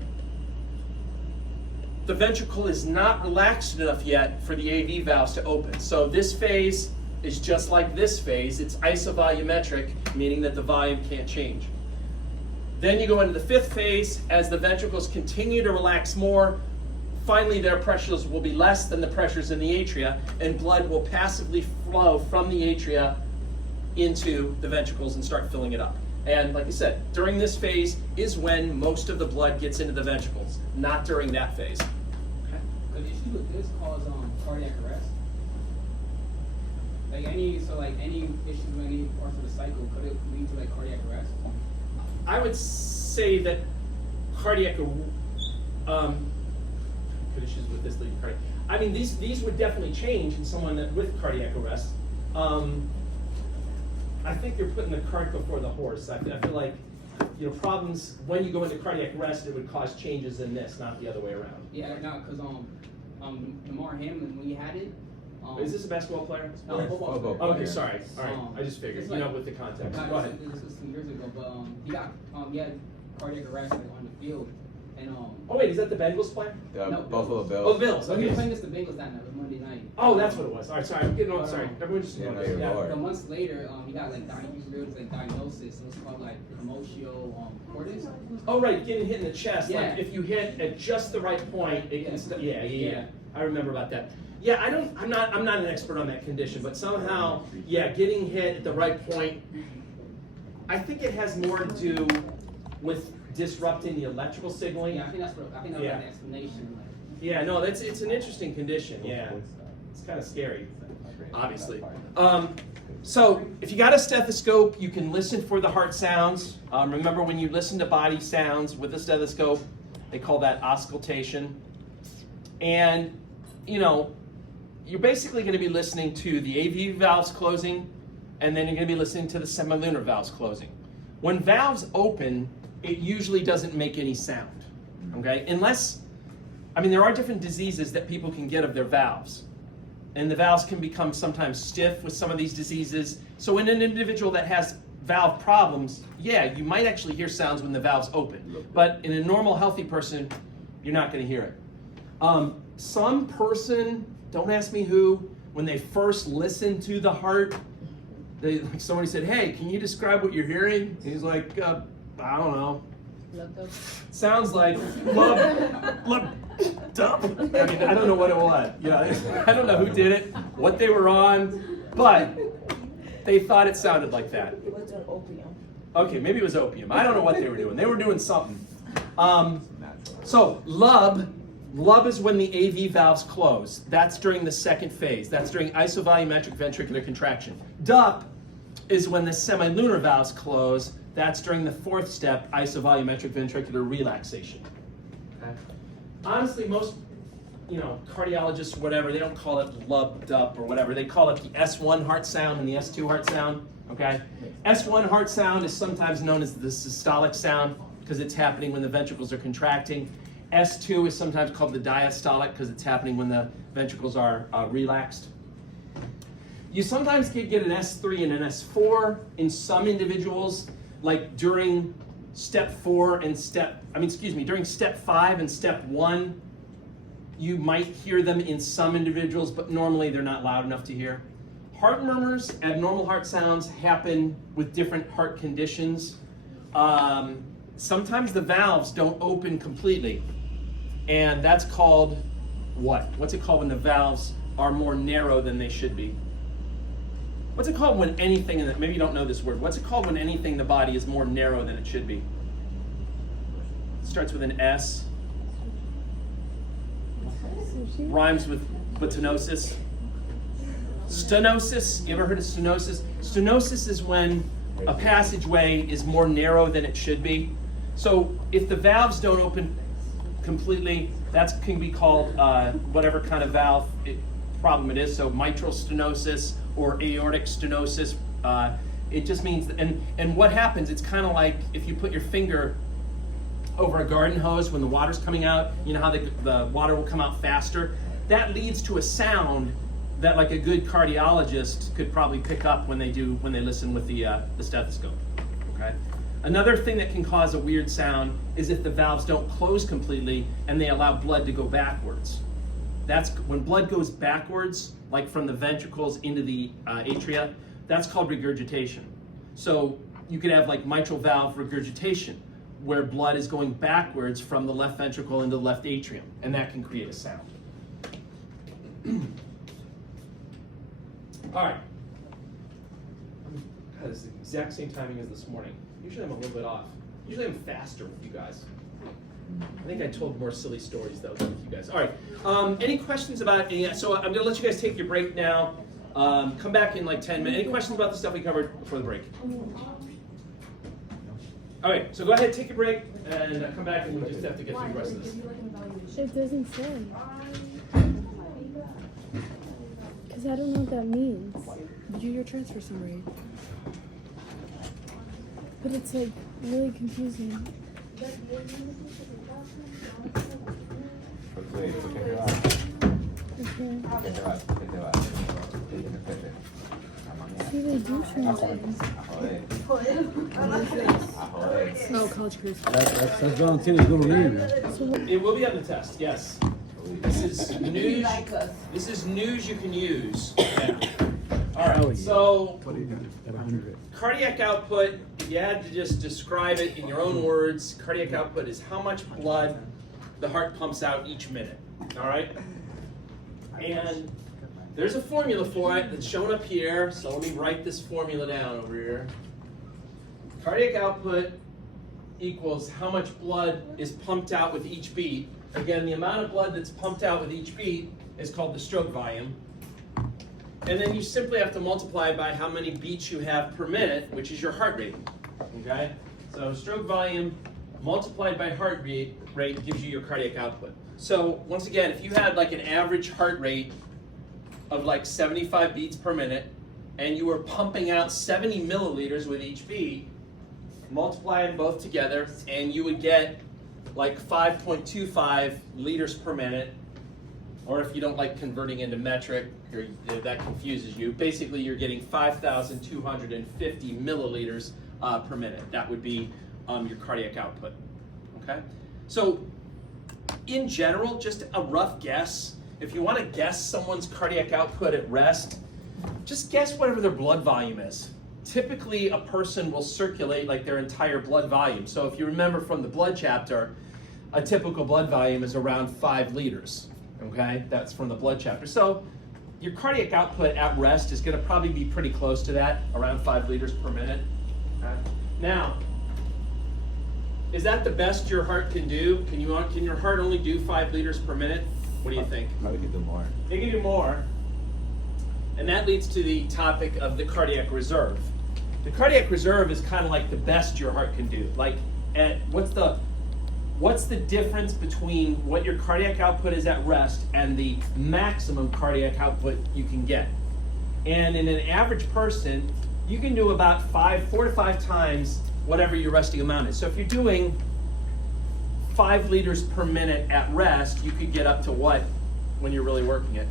The ventricle is not relaxed enough yet for the AV valves to open. So this phase is just like this phase. It's isovolumetric, meaning that the volume can't change. Then you go into the 5th phase. As the ventricles continue to relax more, finally their pressures will be less than the pressures in the atria, and blood will passively flow from the atria into the ventricles and start filling it up. And like I said, during this phase is when most of the blood gets into the ventricles, not during that phase. The issue with this cause cardiac arrest. Like any issues with any parts of the cycle, could it lead to cardiac arrest? I would say that cardiac could issues with this lead cardiac. I mean, these would definitely change in someone with cardiac arrest. I think you're putting the cart before the horse. I feel like, problems when you go into cardiac arrest, it would cause changes in this, not the other way around. Yeah, no, because Damar Hamlin, when he had it. Is this a basketball player? No, football player. Oh, okay, sorry. All right, I just figured. With the context. Go ahead. This was some years ago, but he had cardiac arrest on the field, And Oh wait, is that the Bengals play? The No, Buffalo Bills. Oh, Bills. so we were Okay. playing against the Bengals that night, Monday night. Oh, that's what it was. All right, sorry. I'm getting on. Sorry. Everyone just Yeah, no, yeah. you're Yeah. right. The months later, he got like diagnosis. So it's called like commotio cordis. Oh right, getting hit in the chest. Yeah. Like if you hit at just the right point, it can. Yeah. I remember about that. Yeah, I'm not an expert on that condition, but somehow, yeah, getting hit at the right point. I think it has more to do with disrupting the electrical signaling. Yeah, I think that's Yeah. the explanation. Like, Yeah, no, it's an interesting condition. Yeah, it's kind of scary, obviously. So if you got a stethoscope, you can listen for the heart sounds. Remember, when you listen to body sounds with a stethoscope, they call that auscultation. And you're basically going to be listening to the AV valves closing, and then you're going to be listening to the semilunar valves closing. When valves open, it usually doesn't make any sound. Okay, there are different diseases that people can get of their valves. And the valves can become sometimes stiff with some of these diseases. So in an individual that has valve problems, yeah, you might actually hear sounds when the valves open. But in a normal, healthy person, you're not going to hear it. Some person, don't ask me who, when they first listened to the heart, somebody said, "Hey, can you describe what you're hearing?" And he's like, "I don't know. Sounds like dump." I don't know what it was. I don't know who did it, what they were on, but they thought it sounded like that. It was an opium. Okay, maybe it was opium. I don't know what they were doing. They were doing something. So lub is when the AV valves close. That's during the second phase. That's during isovolumetric ventricular contraction. Dup is when the semilunar valves close. That's during the fourth step, isovolumetric ventricular relaxation. Okay. Honestly, most cardiologists, whatever, they don't call it lub, dup, or whatever. They call it the S1 heart sound and the S2 heart sound. Okay. S1 heart sound is sometimes known as the systolic sound because it's happening when the ventricles are contracting. S2 is sometimes called the diastolic because it's happening when the ventricles are relaxed. You sometimes get an S3 and an S4 in some individuals, like during step 5 and step 1, you might hear them in some individuals, but normally they're not loud enough to hear. Heart murmurs, abnormal heart sounds happen with different heart conditions. Sometimes the valves don't open completely, and that's called what? What's it called when the valves are more narrow than they should be? What's it called when anything, maybe you don't know this word, what's it called when anything in the body is more narrow than it should be? It starts with an S. Rhymes with stenosis. Stenosis, you ever heard of stenosis? Stenosis is when a passageway is more narrow than it should be. So if the valves don't open completely, that can be called whatever kind of valve problem it is. So mitral stenosis or aortic stenosis. It just means, and what happens, it's kind of like if you put your finger over a garden hose when the water's coming out, you know how the water will come out faster? That leads to a sound that like a good cardiologist could probably pick up when they listen with the stethoscope, okay? Another thing that can cause a weird sound is if the valves don't close completely and they allow blood to go backwards. That's when blood goes backwards, like from the ventricles into the atria, that's called regurgitation. So you could have like mitral valve regurgitation, where blood is going backwards from the left ventricle into the left atrium, and that can create a sound. All right. God, it's the exact same timing as this morning. Usually I'm a little bit off. Usually I'm faster with you guys. I think I told more silly stories though than with you guys. All right. Any questions about any? So I'm gonna let you guys take your break now. Come back in like 10 minutes. Any questions about the stuff we covered before the break? All right. So go ahead, take your break, and come back, and we just have to get through the rest of this. It doesn't say. Because I don't know what that means. Do your transfer summary. But it's like really confusing. Wait, look at her eyes. Okay. Look at her eyes. Look at her eyes. Take a picture. See, they do change things. Oh, college cruise. That's Valentina's little name. It will be on the test, yes. This is news. This is news you can use. Yeah. All right. So At 100. cardiac output, if you had to just describe it in your own words, cardiac output is how much blood the heart pumps out each minute. All right? And there's a formula for it that's shown up here, so let me write this formula down over here. Cardiac output equals how much blood is pumped out with each beat. Again, the amount of blood that's pumped out with each beat is called the stroke volume. And then you simply have to multiply by how many beats you have per minute, which is your heart rate. Okay? So stroke volume multiplied by heart rate gives you your cardiac output. So once again, if you had like an average heart rate of like 75 beats per minute, and you were pumping out 70 milliliters with each beat, multiply them both together, and you would get like 5.25 liters per minute. Or if you don't like converting into metric, or if that confuses you, basically you're getting 5,250 milliliters per minute. That would be your cardiac output. Okay? So in general, just a rough guess, if you want to guess someone's cardiac output at rest, just guess whatever their blood volume is. Typically, a person will circulate like their entire blood volume. So if you remember from the blood chapter, a typical blood volume is around 5 liters. Okay, that's from the blood chapter. So your cardiac output at rest is going to probably be pretty close to that, around 5 liters per minute. Okay. Now, is that the best your heart can do? Can your heart only do 5 liters per minute? What do you think? Probably could do more. They can do more. And that leads to the topic of the cardiac reserve. The cardiac reserve is kind of like the best your heart can do. Like, what's the difference between what your cardiac output is at rest and the maximum cardiac output you can get? And in an average person, you can do about 4 to 5 times whatever your resting amount is. So if you're doing 5 liters per minute at rest, you could get up to what when you're really working it?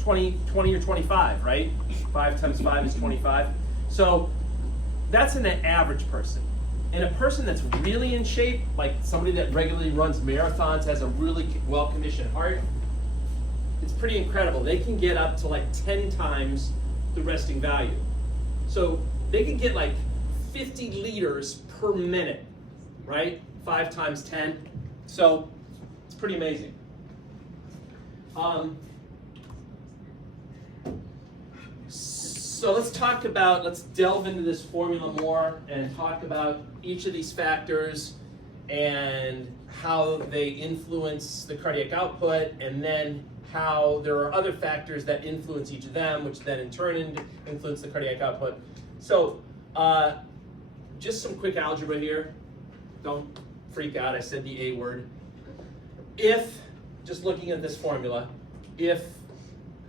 20 or 25, right? 5 times 5 is 25. So that's an average person. And a person that's really in shape, like somebody that regularly runs marathons, has a really well-conditioned heart, it's pretty incredible. They can get up to like 10 times the resting value. So they can get like 50 liters per minute, right? 5 times 10. So it's pretty amazing. So let's delve into this formula more and talk about each of these factors and how they influence the cardiac output, and then how there are other factors that influence each of them, which then in turn influence the cardiac output. So just some quick algebra here. Don't freak out, I said the A word. If, just looking at this formula, if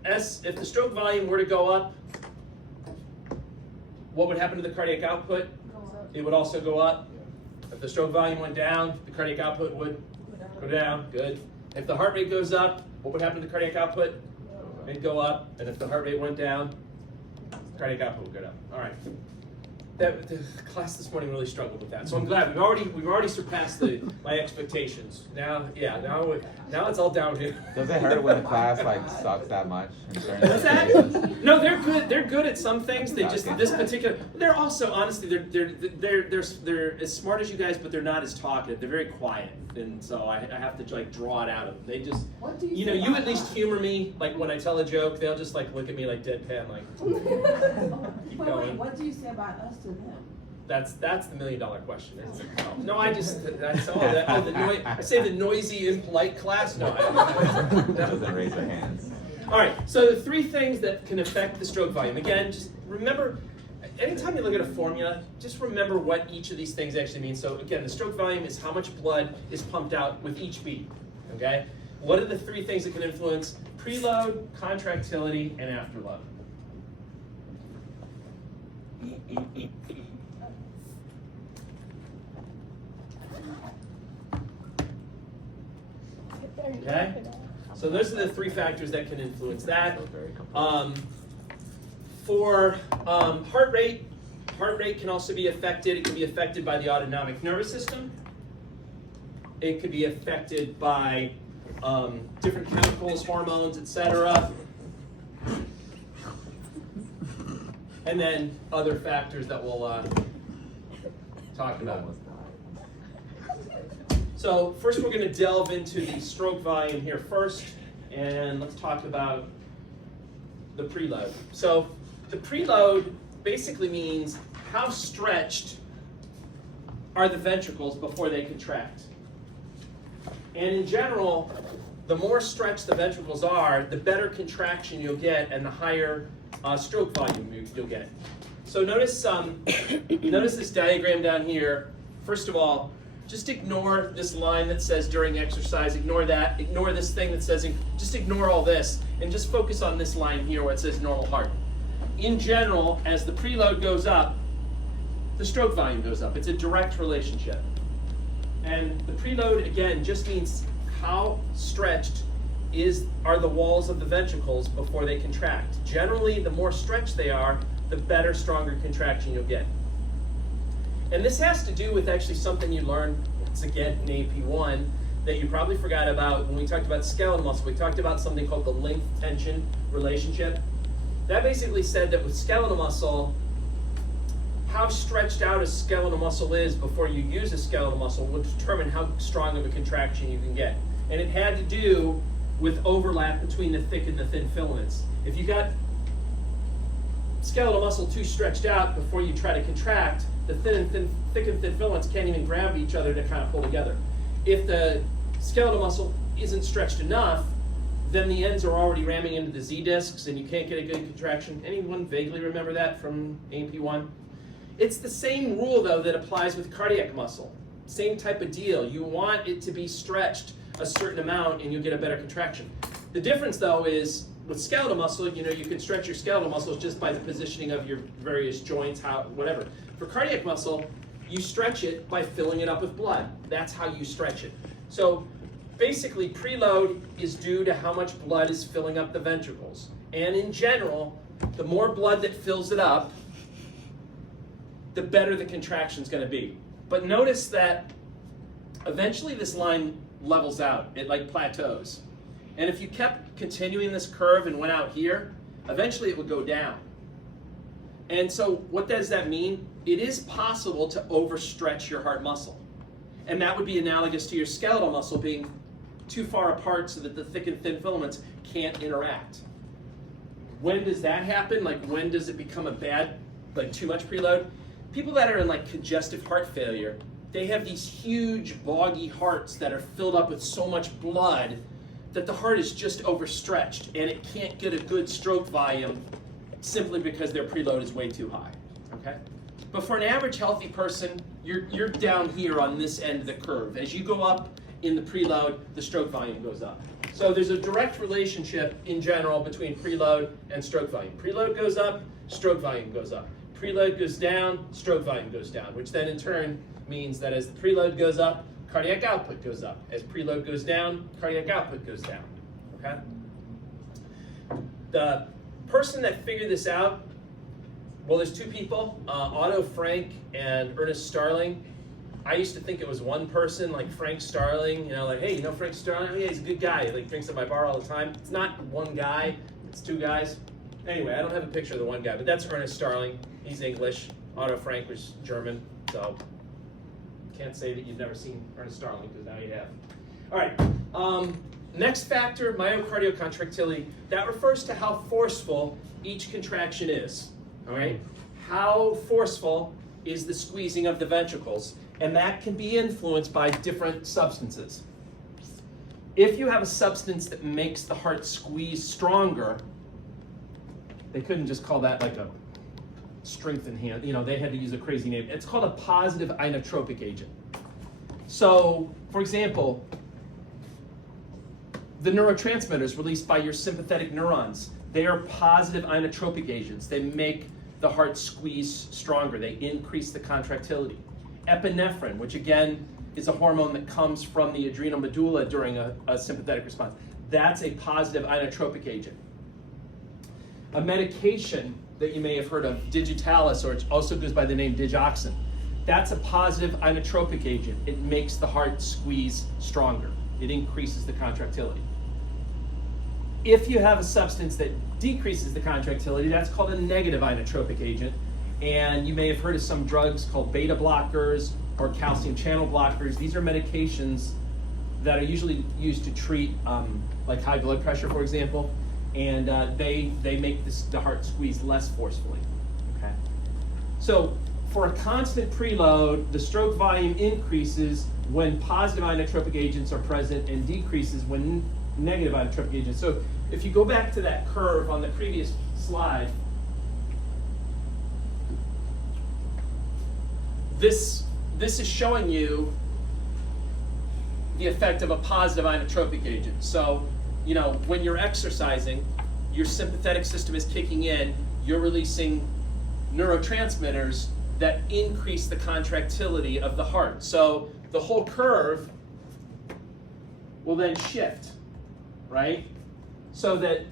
the stroke volume were to go up, what would happen to the cardiac output? It would also go up. If the stroke volume went down, the cardiac output would go down. Good. If the heart rate goes up, what would happen to the cardiac output? It'd go up. And if the heart rate went down, the cardiac output would go down. All right. The class this morning really struggled with that, so I'm glad we've already surpassed my expectations. Now it's all downhill. Does it hurt when the class like sucks that much? What's that? No, they're good. They're good at some things. They just this particular. They're also honestly they're as smart as you guys, but they're not as talkative. They're very quiet, and so I have to like draw it out of them. They just you at least humor me. Like when I tell a joke, they'll just like look at me like deadpan, like keep going. Wait, what do you say about us to them? That's the $1 million question, isn't it? Oh, no, I say the noisy, impolite class. No, Doesn't raise their hands. All right. So the 3 things that can affect the stroke volume. Again, just remember. Anytime you look at a formula, just remember what each of these things actually mean. So again, the stroke volume is how much blood is pumped out with each beat. Okay. What are the 3 things that can influence preload, contractility, and afterload? Okay, so those are the 3 factors that can influence that. For heart rate can also be affected. It can be affected by the autonomic nervous system. It could be affected by different chemicals, hormones, etc. And then other factors that we'll talk about. So first we're going to delve into the stroke volume here first, and let's talk about the preload. So the preload basically means how stretched are the ventricles before they contract. And in general, the more stretched the ventricles are, the better contraction you'll get and the higher stroke volume you'll get. So notice, notice this diagram down here. First of all, just ignore this line that says during exercise, ignore that, ignore this thing that says, just ignore all this, and just focus on this line here where it says normal heart. In general, as the preload goes up, the stroke volume goes up. It's a direct relationship. And the preload, again, just means how stretched are the walls of the ventricles before they contract. Generally, the more stretched they are, the better, stronger contraction you'll get. And this has to do with actually something you learned, once again, in AP1, that you probably forgot about when we talked about skeletal muscle. We talked about something called the length-tension relationship. That basically said that with skeletal muscle, how stretched out a skeletal muscle is before you use a skeletal muscle will determine how strong of a contraction you can get. And it had to do with overlap between the thick and the thin filaments. If you got skeletal muscle too stretched out before you try to contract, the thick and thin filaments can't even grab each other to kind of pull together. If the skeletal muscle isn't stretched enough, then the ends are already ramming into the Z discs and you can't get a good contraction. Anyone vaguely remember that from AP1? It's the same rule though that applies with cardiac muscle. Same type of deal. You want it to be stretched a certain amount and you'll get a better contraction. The difference though is with skeletal muscle, you can stretch your skeletal muscles just by the positioning of your various joints, whatever. For cardiac muscle, you stretch it by filling it up with blood. That's how you stretch it. So basically, preload is due to how much blood is filling up the ventricles. And in general, the more blood that fills it up, the better the contraction is going to be. But notice that eventually this line levels out. It like plateaus. And if you kept continuing this curve and went out here, eventually it would go down. And so what does that mean? It is possible to overstretch your heart muscle. And that would be analogous to your skeletal muscle being too far apart so that the thick and thin filaments can't interact. When does that happen? Like when does it become a bad, like too much preload? People that are in like congestive heart failure, they have these huge boggy hearts that are filled up with so much blood that the heart is just overstretched and it can't get a good stroke volume simply because their preload is way too high, okay? But for an average healthy person, you're down here on this end of the curve. As you go up in the preload, the stroke volume goes up. So there's a direct relationship in general between preload and stroke volume. Preload goes up, stroke volume goes up. Preload goes down, stroke volume goes down, which then in turn means that as the preload goes up, cardiac output goes up. As preload goes down, cardiac output goes down, okay? The person that figured this out, well, there's two people, Otto Frank and Ernest Starling. I used to think it was one person, like Frank Starling, like, hey, you know Frank Starling? Oh, yeah, he's a good guy. He like drinks at my bar all the time. It's not one guy, it's two guys. Anyway, I don't have a picture of the one guy, but that's Ernest Starling. He's English. Otto Frank was German, so can't say that you've never seen Ernest Starling, because now you have. All right, next factor, myocardial contractility. That refers to how forceful each contraction is, all right? How forceful is the squeezing of the ventricles? And that can be influenced by different substances. If you have a substance that makes the heart squeeze stronger, they couldn't just call that like a strength enhanced, they had to use a crazy name. It's called a positive inotropic agent. So, for example, the neurotransmitters released by your sympathetic neurons, they are positive inotropic agents. They make the heart squeeze stronger. They increase the contractility. Epinephrine, which again is a hormone that comes from the adrenal medulla during a sympathetic response. That's a positive inotropic agent. A medication that you may have heard of, digitalis, or it also goes by the name digoxin. That's a positive inotropic agent. It makes the heart squeeze stronger. It increases the contractility. If you have a substance that decreases the contractility, that's called a negative inotropic agent. And you may have heard of some drugs called beta blockers or calcium channel blockers. These are medications that are usually used to treat like high blood pressure, for example, and they make the heart squeeze less forcefully. Okay. So for a constant preload, the stroke volume increases when positive inotropic agents are present and decreases when negative inotropic agents. So if you go back to that curve on the previous slide, this is showing you the effect of a positive inotropic agent. So, you know, when you're exercising, your sympathetic system is kicking in, you're releasing neurotransmitters that increase the contractility of the heart. So the whole curve will then shift, right? So that,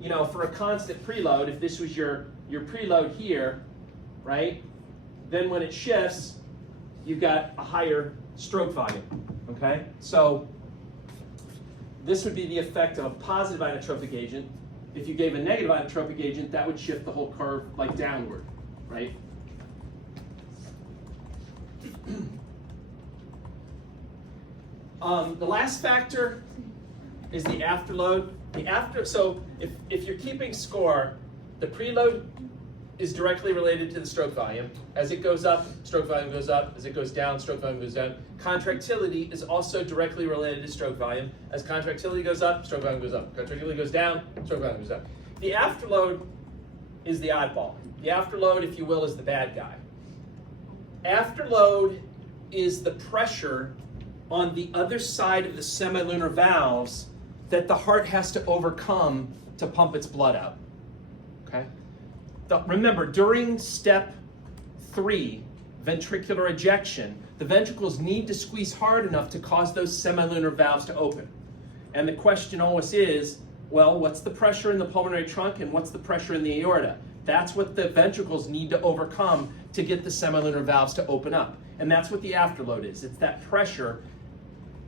you know, for a constant preload, if this was your preload here, right? Then when it shifts, you've got a higher stroke volume, okay? So this would be the effect of a positive inotropic agent. If you gave a negative inotropic agent, that would shift the whole curve like downward, right? The last factor is the afterload. So if you're keeping score, the preload is directly related to the stroke volume. As it goes up, stroke volume goes up. As it goes down, stroke volume goes down. Contractility is also directly related to stroke volume. As contractility goes up, stroke volume goes up. Contractility goes down, stroke volume goes down. The afterload is the oddball. The afterload, if you will, is the bad guy. Afterload is the pressure on the other side of the semilunar valves that the heart has to overcome to pump its blood out. Okay? Remember, during step 3, ventricular ejection, the ventricles need to squeeze hard enough to cause those semilunar valves to open. And the question always is, well, what's the pressure in the pulmonary trunk and what's the pressure in the aorta? That's what the ventricles need to overcome to get the semilunar valves to open up. And that's what the afterload is. It's that pressure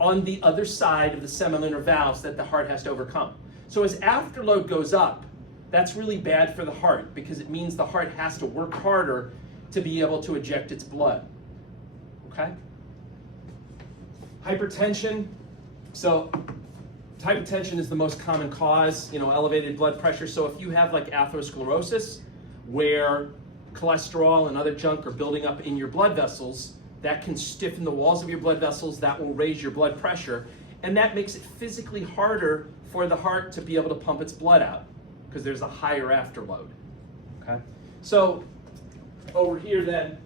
on the other side of the semilunar valves that the heart has to overcome. So as afterload goes up, that's really bad for the heart because it means the heart has to work harder to be able to eject its blood. Okay? Hypertension. So hypertension is the most common cause, elevated blood pressure. So if you have like atherosclerosis, where cholesterol and other junk are building up in your blood vessels, that can stiffen the walls of your blood vessels, that will raise your blood pressure, and that makes it physically harder for the heart to be able to pump its blood out because there's a higher afterload. Okay? So over here then,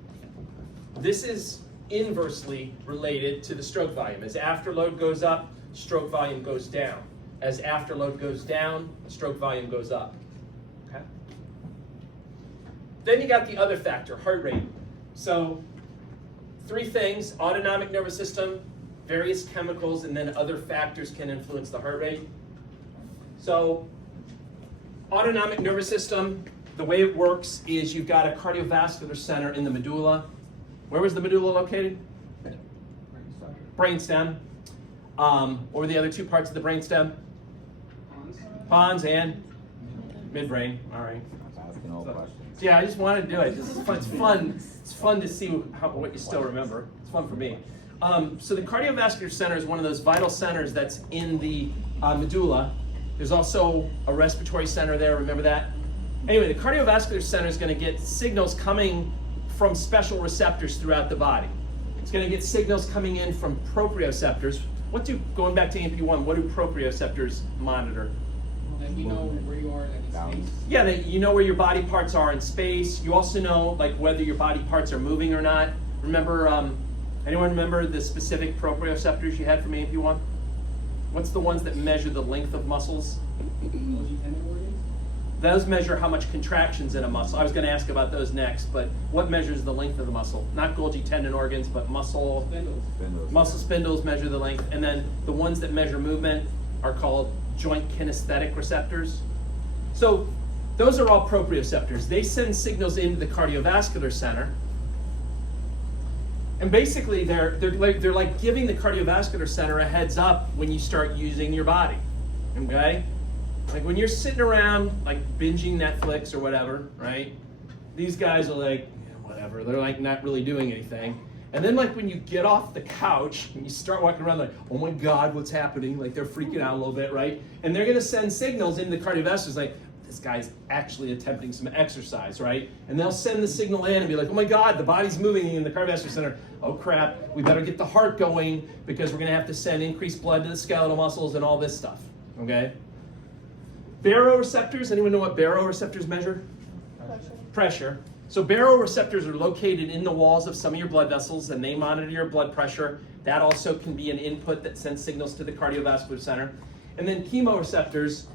this is inversely related to the stroke volume. As afterload goes up, stroke volume goes down. As afterload goes down, stroke volume goes up. Okay? Then you got the other factor, heart rate. So 3 things: autonomic nervous system, various chemicals, and then other factors can influence the heart rate. So autonomic nervous system, the way it works is you've got a cardiovascular center in the medulla. Where was the medulla located? Brainstem. What were the other 2 parts of the brainstem? Pons and midbrain. All right. Asking all questions. Yeah, I just wanted to do it. It's fun. It's fun to see what you still remember. It's fun for me. So the cardiovascular center is one of those vital centers that's in the medulla. There's also a respiratory center there. Remember that? Anyway, the cardiovascular center is going to get signals coming from special receptors throughout the body. It's going to get signals coming in from proprioceptors. Going back to AMP1, what do proprioceptors monitor? Like you know where you are, like in space. Yeah, you know where your body parts are in space. You also know like whether your body parts are moving or not. Remember, anyone remember the specific proprioceptors you had from AMP1? What's the ones that measure the length of muscles? Golgi tendon organs? Those measure how much contraction's in a muscle. I was going to ask about those next, but what measures the length of the muscle? Not Golgi tendon organs, but muscle. Spindles. Muscle spindles measure the length, and then the ones that measure movement are called joint kinesthetic receptors. So those are all proprioceptors. They send signals into the cardiovascular center. And basically, they're like giving the cardiovascular center a heads up when you start using your body, okay? Like when you're sitting around, like binging Netflix or whatever, right? These guys are like, yeah, whatever. They're like not really doing anything. And then like when you get off the couch and you start walking around like, oh my God, what's happening? Like they're freaking out a little bit, right? And they're gonna send signals into the cardiovascular, like, this guy's actually attempting some exercise, right? And they'll send the signal in and be like, oh my God, the body's moving in the cardiovascular center. Oh crap, we better get the heart going because we're gonna have to send increased blood to the skeletal muscles and all this stuff, okay? Baroreceptors, anyone know what baroreceptors measure? Pressure. So baroreceptors are located in the walls of some of your blood vessels and they monitor your blood pressure. That also can be an input that sends signals to the cardiovascular center. And then chemoreceptors,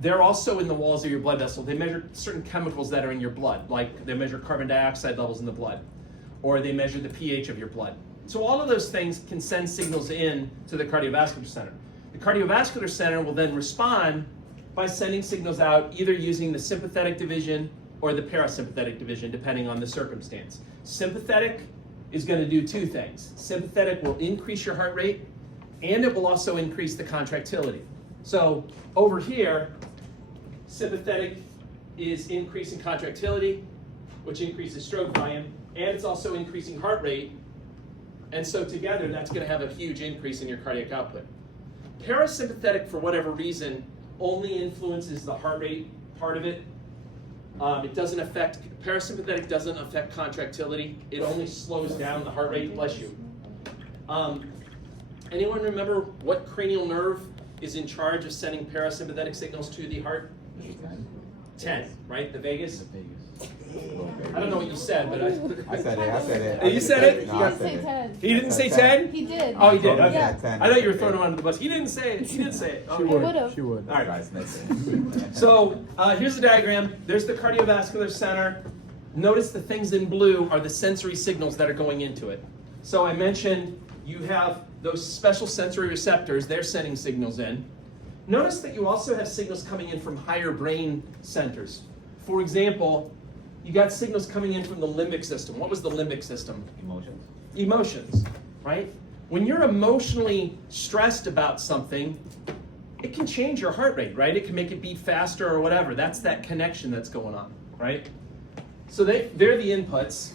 they're also in the walls of your blood vessel. They measure certain chemicals that are in your blood, like they measure carbon dioxide levels in the blood, or they measure the pH of your blood. So all of those things can send signals in to the cardiovascular center. The cardiovascular center will then respond by sending signals out either using the sympathetic division or the parasympathetic division, depending on the circumstance. Sympathetic is going to do two things. Sympathetic will increase your heart rate, and it will also increase the contractility. So over here, sympathetic is increasing contractility, which increases stroke volume, and it's also increasing heart rate. And so together, that's going to have a huge increase in your cardiac output. Parasympathetic, for whatever reason, only influences the heart rate part of it. It doesn't affect, parasympathetic doesn't affect contractility. It only slows down the heart rate, bless you. Anyone remember what cranial nerve is in charge of sending parasympathetic signals to the heart? 10, right? The vagus? I don't know what you said, but I said it. You said it? No, I He said didn't say it. 10. He didn't say 10? He did. Oh, he did. Okay. Yeah. I thought you were throwing him under the bus. He didn't say it. He did say it. She Okay. would. would've. She would. All right. Guys, listen. So here's the diagram. There's the cardiovascular center. Notice the things in blue are the sensory signals that are going into it. So I mentioned you have those special sensory receptors. They're sending signals in. Notice that you also have signals coming in from higher brain centers. For example, you got signals coming in from the limbic system. What was the limbic system? Emotions. Emotions, right? When you're emotionally stressed about something, it can change your heart rate, right? It can make it beat faster or whatever. That's that connection that's going on, right? So they're the inputs.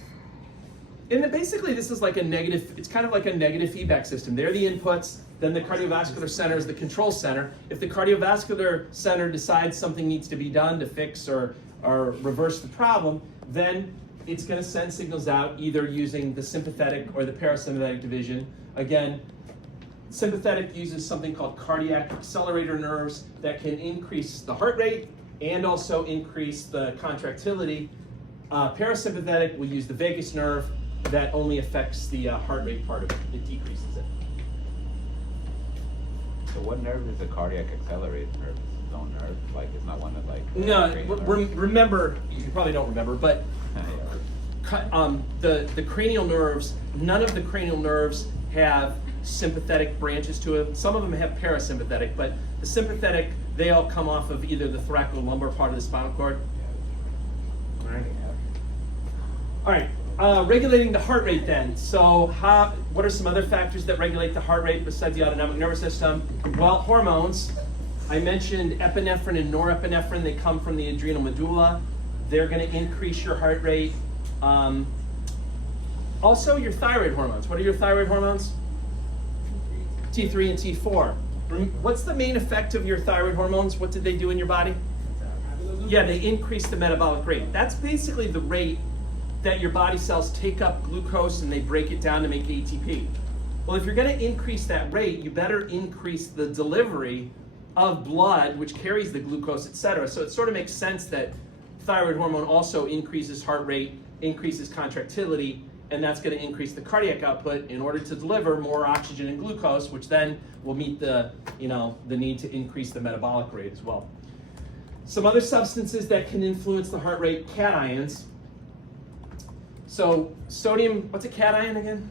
And then basically this is like a negative, it's kind of like a negative feedback system. They're the inputs, then the cardiovascular center is the control center. If the cardiovascular center decides something needs to be done to fix or reverse the problem, then it's going to send signals out either using the sympathetic or the parasympathetic division. Again, sympathetic uses something called cardiac accelerator nerves that can increase the heart rate and also increase the contractility. Parasympathetic will use the vagus nerve that only affects the heart rate part of it. It decreases it. So what nerve is the cardiac accelerator nerve? It's its own nerve? Like it's not one that like... No, cranial nerve? remember, you probably don't remember, but the cranial nerves, none of the cranial nerves have sympathetic branches to it. Some of them have parasympathetic, but the sympathetic, they all come off of either the thoracolumbar part of the spinal cord. All right, regulating the heart rate then. So what are some other factors that regulate the heart rate besides the autonomic nervous system? Well, hormones. I mentioned epinephrine and norepinephrine. They come from the adrenal medulla. They're going to increase your heart rate. Also, your thyroid hormones. What are your thyroid hormones? T3 and T4. What's the main effect of your thyroid hormones? What did they do in your body? Yeah, they increase the metabolic rate. That's basically the rate that your body cells take up glucose and they break it down to make ATP. Well, if you're going to increase that rate, you better increase the delivery of blood, which carries the glucose, etc. So it sort of makes sense that thyroid hormone also increases heart rate, increases contractility, and that's going to increase the cardiac output in order to deliver more oxygen and glucose, which then will meet the need to increase the metabolic rate as well. Some other substances that can influence the heart rate, cations. So sodium, what's a cation again?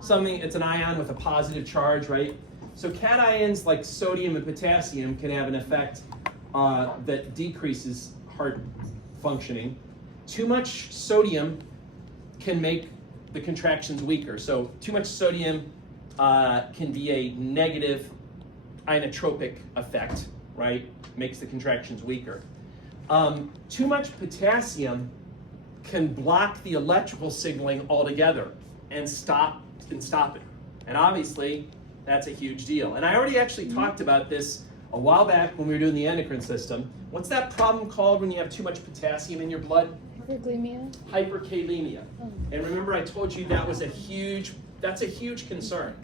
Something, it's an ion with a positive charge, right? So cations like sodium and potassium can have an effect that decreases heart functioning. Too much sodium can make the contractions weaker. So too much sodium can be a negative inotropic effect, right? Makes the contractions weaker. Too much potassium can block the electrical signaling altogether and stop it. And obviously, that's a huge deal. And I already actually talked about this a while back when we were doing the endocrine system. What's that problem called when you have too much potassium in your blood? Hyperglycemia. Hyperkalemia. And remember I told you that's a huge concern.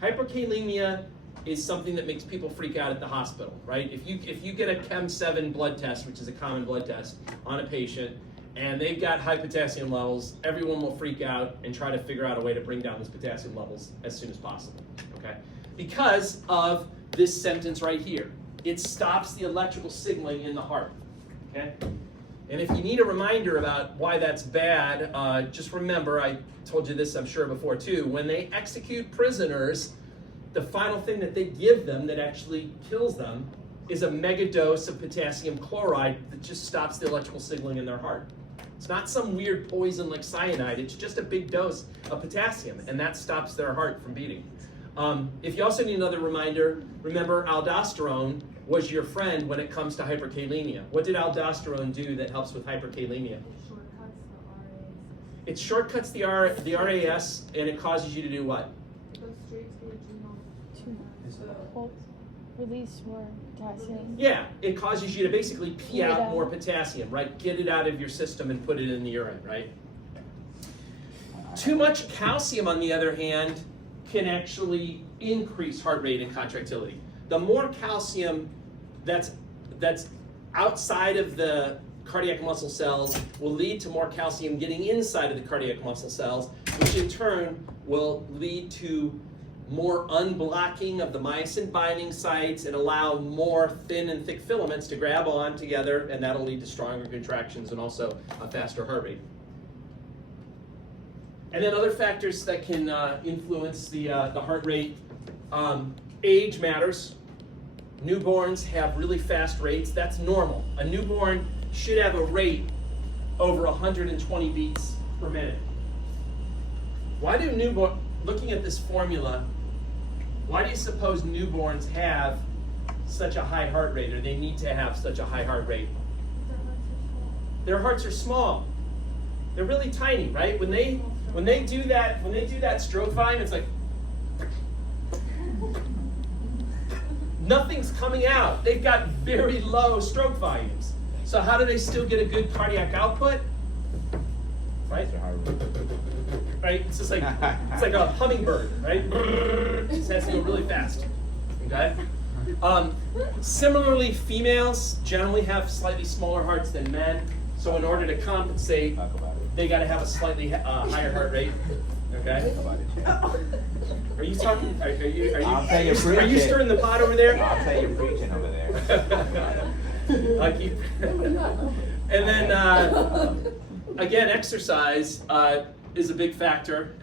Hyperkalemia is something that makes people freak out at the hospital, right? If you get a Chem7 blood test, which is a common blood test, on a patient, and they've got high potassium levels, everyone will freak out and try to figure out a way to bring down those potassium levels as soon as possible, okay? Because of this sentence right here. It stops the electrical signaling in the heart, okay? And if you need a reminder about why that's bad, just remember, I told you this I'm sure before too, when they execute prisoners, the final thing that they give them that actually kills them is a mega dose of potassium chloride that just stops the electrical signaling in their heart. It's not some weird poison like cyanide, it's just a big dose of potassium, and that stops their heart from beating. If you also need another reminder, remember aldosterone was your friend when it comes to hyperkalemia. What did aldosterone do that helps with hyperkalemia? It shortcuts the RAS, and it causes you to do what? It goes straight to the adrenal. Release more potassium. Yeah, it causes you to basically pee out more potassium, right? Get it out of your system and put it in the urine, right? Too much calcium, on the other hand, can actually increase heart rate and contractility. The more calcium that's outside of the cardiac muscle cells will lead to more calcium getting inside of the cardiac muscle cells, which in turn will lead to more unblocking of the myosin binding sites and allow more thin and thick filaments to grab on together, and that'll lead to stronger contractions and also a faster heart rate. And then other factors that can influence the heart rate. Age matters. Newborns have really fast rates. That's normal. A newborn should have a rate over 120 beats per minute. Why do looking at this formula, why do you suppose newborns have such a high heart rate, or they need to have such a high heart rate? Their hearts are small. They're really tiny, right? When they do that stroke volume, it's like nothing's coming out. They've got very low stroke volumes. So how do they still get a good cardiac output? Right? Right? It's just like a hummingbird, right? It just has to go really fast. Okay? Similarly, females generally have slightly smaller hearts than men. So in order to compensate, they got to have a slightly higher heart rate. Okay? Are you talking? Are you stirring the pot over there? I'll tell you preaching over there. And then again, exercise is a big factor.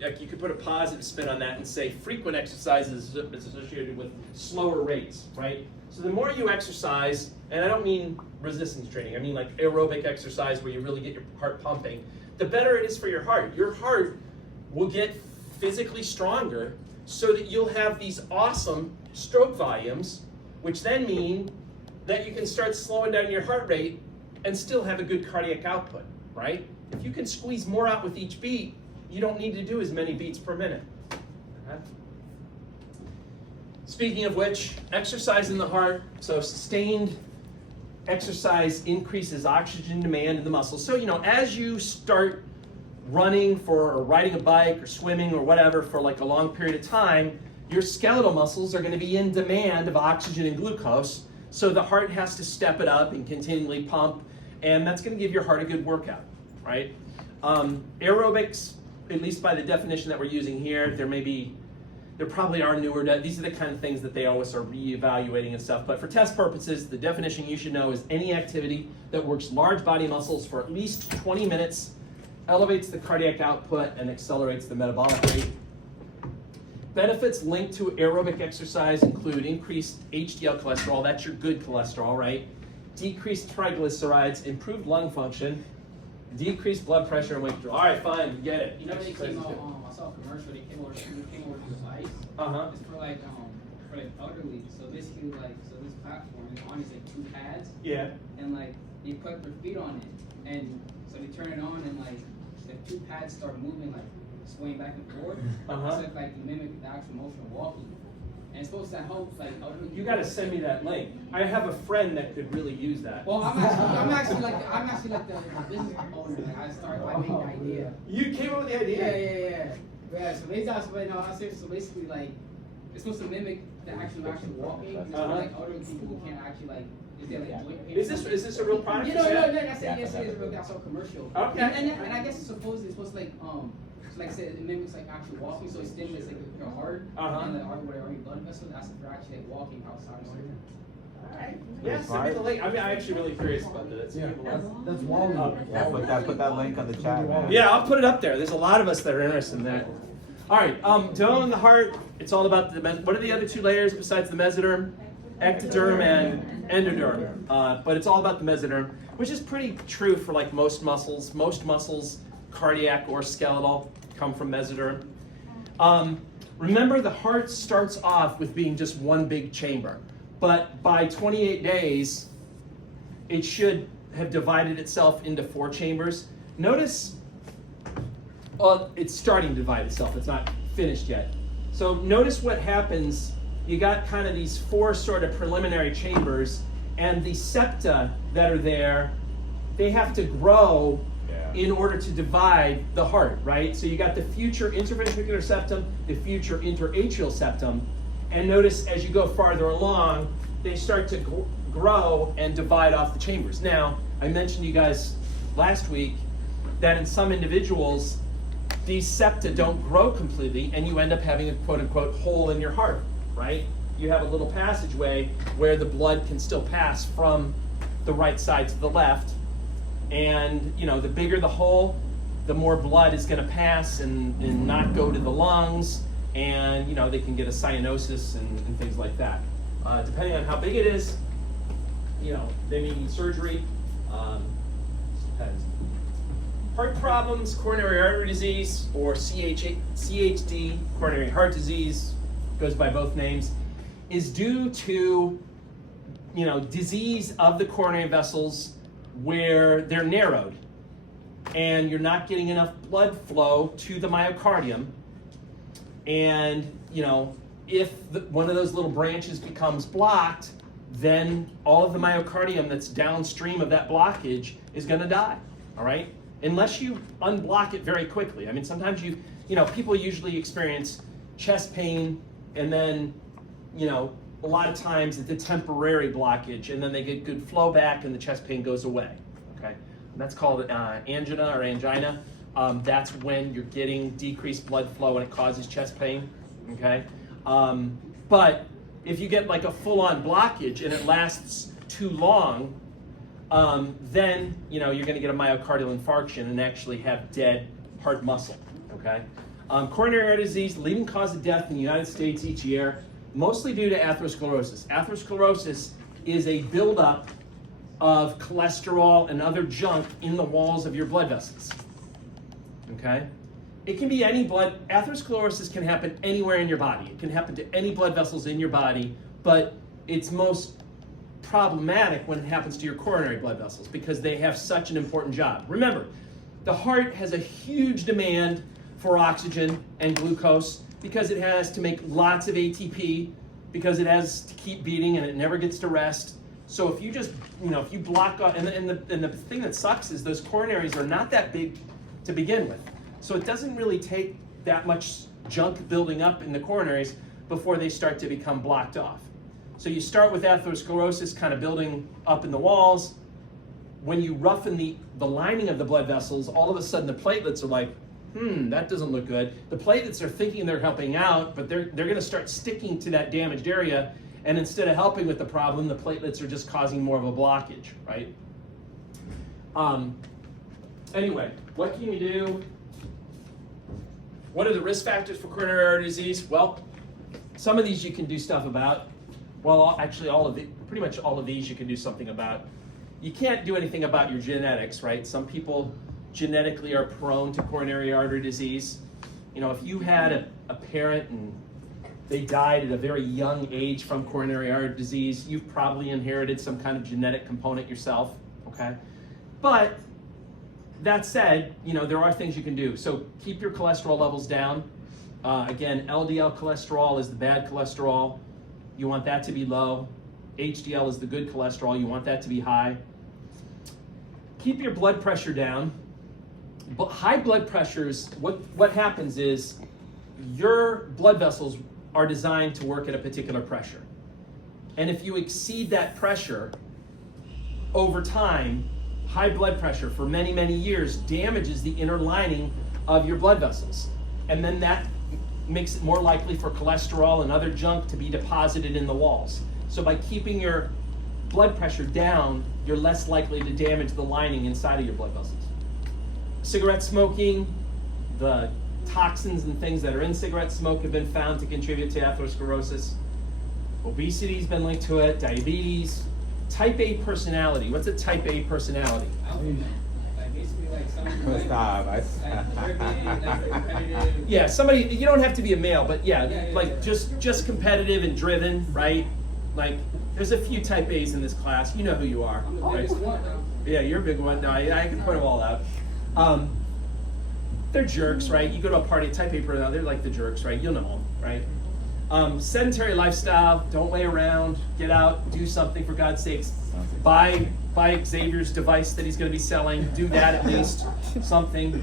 You could put a positive spin on that and say frequent exercise is associated with slower rates, right? So the more you exercise, and I don't mean resistance training, I mean like aerobic exercise where you really get your heart pumping, the better it is for your heart. Your heart will get physically stronger so that you'll have these awesome stroke volumes, which then mean that you can start slowing down your heart rate and still have a good cardiac output, right? If you can squeeze more out with each beat, you don't need to do as many beats per minute. Okay? Speaking of which, exercise in the heart, so sustained exercise increases oxygen demand in the muscles. So, as you start running or riding a bike or swimming or whatever for like a long period of time, your skeletal muscles are going to be in demand of oxygen and glucose. So the heart has to step it up and continually pump, and that's going to give your heart a good workout, right? Aerobics, at least by the definition that we're using here, there probably are newer, these are the kind of things that they always are reevaluating and stuff, but for test purposes, the definition you should know is any activity that works large body muscles for at least 20 minutes, elevates the cardiac output, and accelerates the metabolic rate. benefits linked to aerobic exercise include increased HDL cholesterol, that's your good cholesterol, right? Decreased triglycerides, improved lung function, decreased blood pressure and weight control. All right, fine, we get it. You know they Exercise came is out. good. I saw a commercial. They came over to device. Uh-huh. It's for like elderly. So basically like this platform is on these like 2 pads, Yeah. and like they put their feet on it, and so they turn it on, and like the 2 pads start moving, like swaying back and forth. Uh-huh. So it's like to mimic the actual motion of walking, and it's supposed to help like elderly. You got to send me that link. I have a friend that could really use that. Well, I'm actually like the business owner. Like I made the idea. You came up with the idea? Yeah. So they just, but no, I said so basically like it's supposed to mimic the actual walking. It's for like elderly people who can't actually like. Is there like joint pain? Is this a real product? You know, no, that's it. Yes, it is. Real. That's all commercial. Okay. And I guess it's supposed to like so like I said, it mimics like actual walking, so it stimulates like your heart and like whatever your blood vessels. That's for actually like walking outside. Alright. Yeah, send me the link. I mean, I'm actually really curious about that. That's Wally. Yeah, put that link on the chat, man. Yeah, I'll put it up there. There's a lot of us that are interested in that. All right, dome in the heart. It's all about what are the other 2 layers besides the mesoderm? Ectoderm and endoderm. But it's all about the mesoderm, which is pretty true for like most muscles. Most muscles, cardiac or skeletal, come from mesoderm. Remember, the heart starts off with being just one big chamber, but by 28 days, it should have divided itself into 4 chambers. Notice, it's starting to divide itself. It's not finished yet. So notice what happens. You got kind of these 4 sort of preliminary chambers, and the septa that are there, they have to grow in order to divide the heart, right? So you got the future interventricular septum, the future interatrial septum, and notice as you go farther along, they start to grow and divide off the chambers. Now, I mentioned to you guys last week that in some individuals, these septa don't grow completely, and you end up having a quote-unquote hole in your heart, right? You have a little passageway where the blood can still pass from the right side to the left, and the bigger the hole, the more blood is going to pass and not go to the lungs, and they can get a cyanosis and things like that. Depending on how big it is, they may need surgery. Depends. Heart problems, coronary artery disease, or CHD, coronary heart disease, goes by both names, is due to disease of the coronary vessels where they're narrowed and you're not getting enough blood flow to the myocardium, and if one of those little branches becomes blocked, then all of the myocardium that's downstream of that blockage is going to die. All right, unless you unblock it very quickly. I mean, sometimes people usually experience chest pain, and then a lot of times it's a temporary blockage, and then they get good flow back and the chest pain goes away, okay? And that's called angina or angina. That's when you're getting decreased blood flow and it causes chest pain, okay? But if you get like a full-on blockage and it lasts too long, then you're gonna get a myocardial infarction and actually have dead heart muscle, okay? Coronary artery disease, leading cause of death in the United States each year, mostly due to atherosclerosis. Atherosclerosis is a buildup of cholesterol and other junk in the walls of your blood vessels, okay? It can be any atherosclerosis can happen anywhere in your body. It can happen to any blood vessels in your body, but it's most problematic when it happens to your coronary blood vessels because they have such an important job. Remember, the heart has a huge demand for oxygen and glucose because it has to make lots of ATP, because it has to keep beating and it never gets to rest. So if you just, if you block off, and the thing that sucks is those coronaries are not that big to begin with. So it doesn't really take that much junk building up in the coronaries before they start to become blocked off. So you start with atherosclerosis kind of building up in the walls. When you roughen the lining of the blood vessels, all of a sudden the platelets are like, that doesn't look good. The platelets are thinking they're helping out, but they're going to start sticking to that damaged area, and instead of helping with the problem, the platelets are just causing more of a blockage, right? Anyway, what can you do? What are the risk factors for coronary artery disease? Well, Some of these you can do stuff about. Well, actually, pretty much all of these you can do something about. You can't do anything about your genetics, right? Some people genetically are prone to coronary artery disease. You know, if you had a parent and they died at a very young age from coronary artery disease, you've probably inherited some kind of genetic component yourself, okay? But that said, you know, there are things you can do. So keep your cholesterol levels down. Again, LDL cholesterol is the bad cholesterol. You want that to be low. HDL is the good cholesterol. You want that to be high. Keep your blood pressure down. But high blood pressures, what happens is your blood vessels are designed to work at a particular pressure. And if you exceed that pressure over time, high blood pressure for many, many years damages the inner lining of your blood vessels. And then that makes it more likely for cholesterol and other junk to be deposited in the walls. So by keeping your blood pressure down, you're less likely to damage the lining inside of your blood vessels. Cigarette smoking, the toxins and things that are in cigarette smoke have been found to contribute to atherosclerosis. Obesity's been linked to it, diabetes. Type A personality. What's a type A personality? Like basically like something Stop. competitive. Yeah, somebody, you don't have to be a male, but yeah, Yeah, like yeah. just competitive and driven, right? Like, there's a few type A's in this class. You know who you are, I'm the right? biggest one though. Yeah, you're a big one. No, I can point them all out. They're jerks, right? You go to a party, type A person, they're like the jerks, right? You'll know them, right? Sedentary lifestyle, don't lay around, get out, do something for God's sakes. Buy Xavier's device that he's going to be selling, do that at least, something.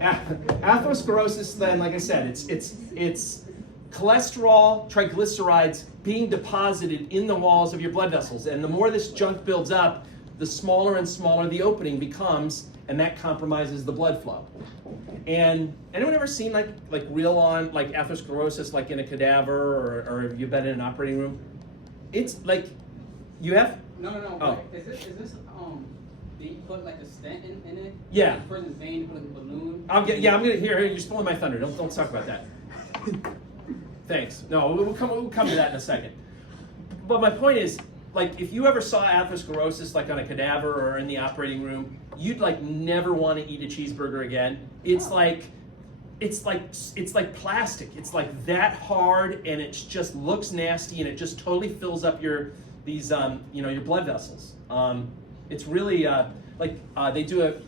Atherosclerosis, then, like I said, it's cholesterol, triglycerides being deposited in the walls of your blood vessels. And the more this junk builds up, the smaller and smaller the opening becomes, and that compromises the blood flow. And anyone ever seen like real on like atherosclerosis like in a cadaver or have you been in an operating room? It's like you have. No. Oh. Is this do you put like a stent in it? Yeah. Like, for the vein, put like a balloon. I'm gonna here. You're spoiling my thunder. Don't talk about that. Thanks. No, we'll come to that in a second. But my point is, like, if you ever saw atherosclerosis like on a cadaver or in the operating room, you'd like never want to eat a cheeseburger again. It's like plastic. It's like that hard, and it just looks nasty, and it just totally fills up your blood vessels. It's really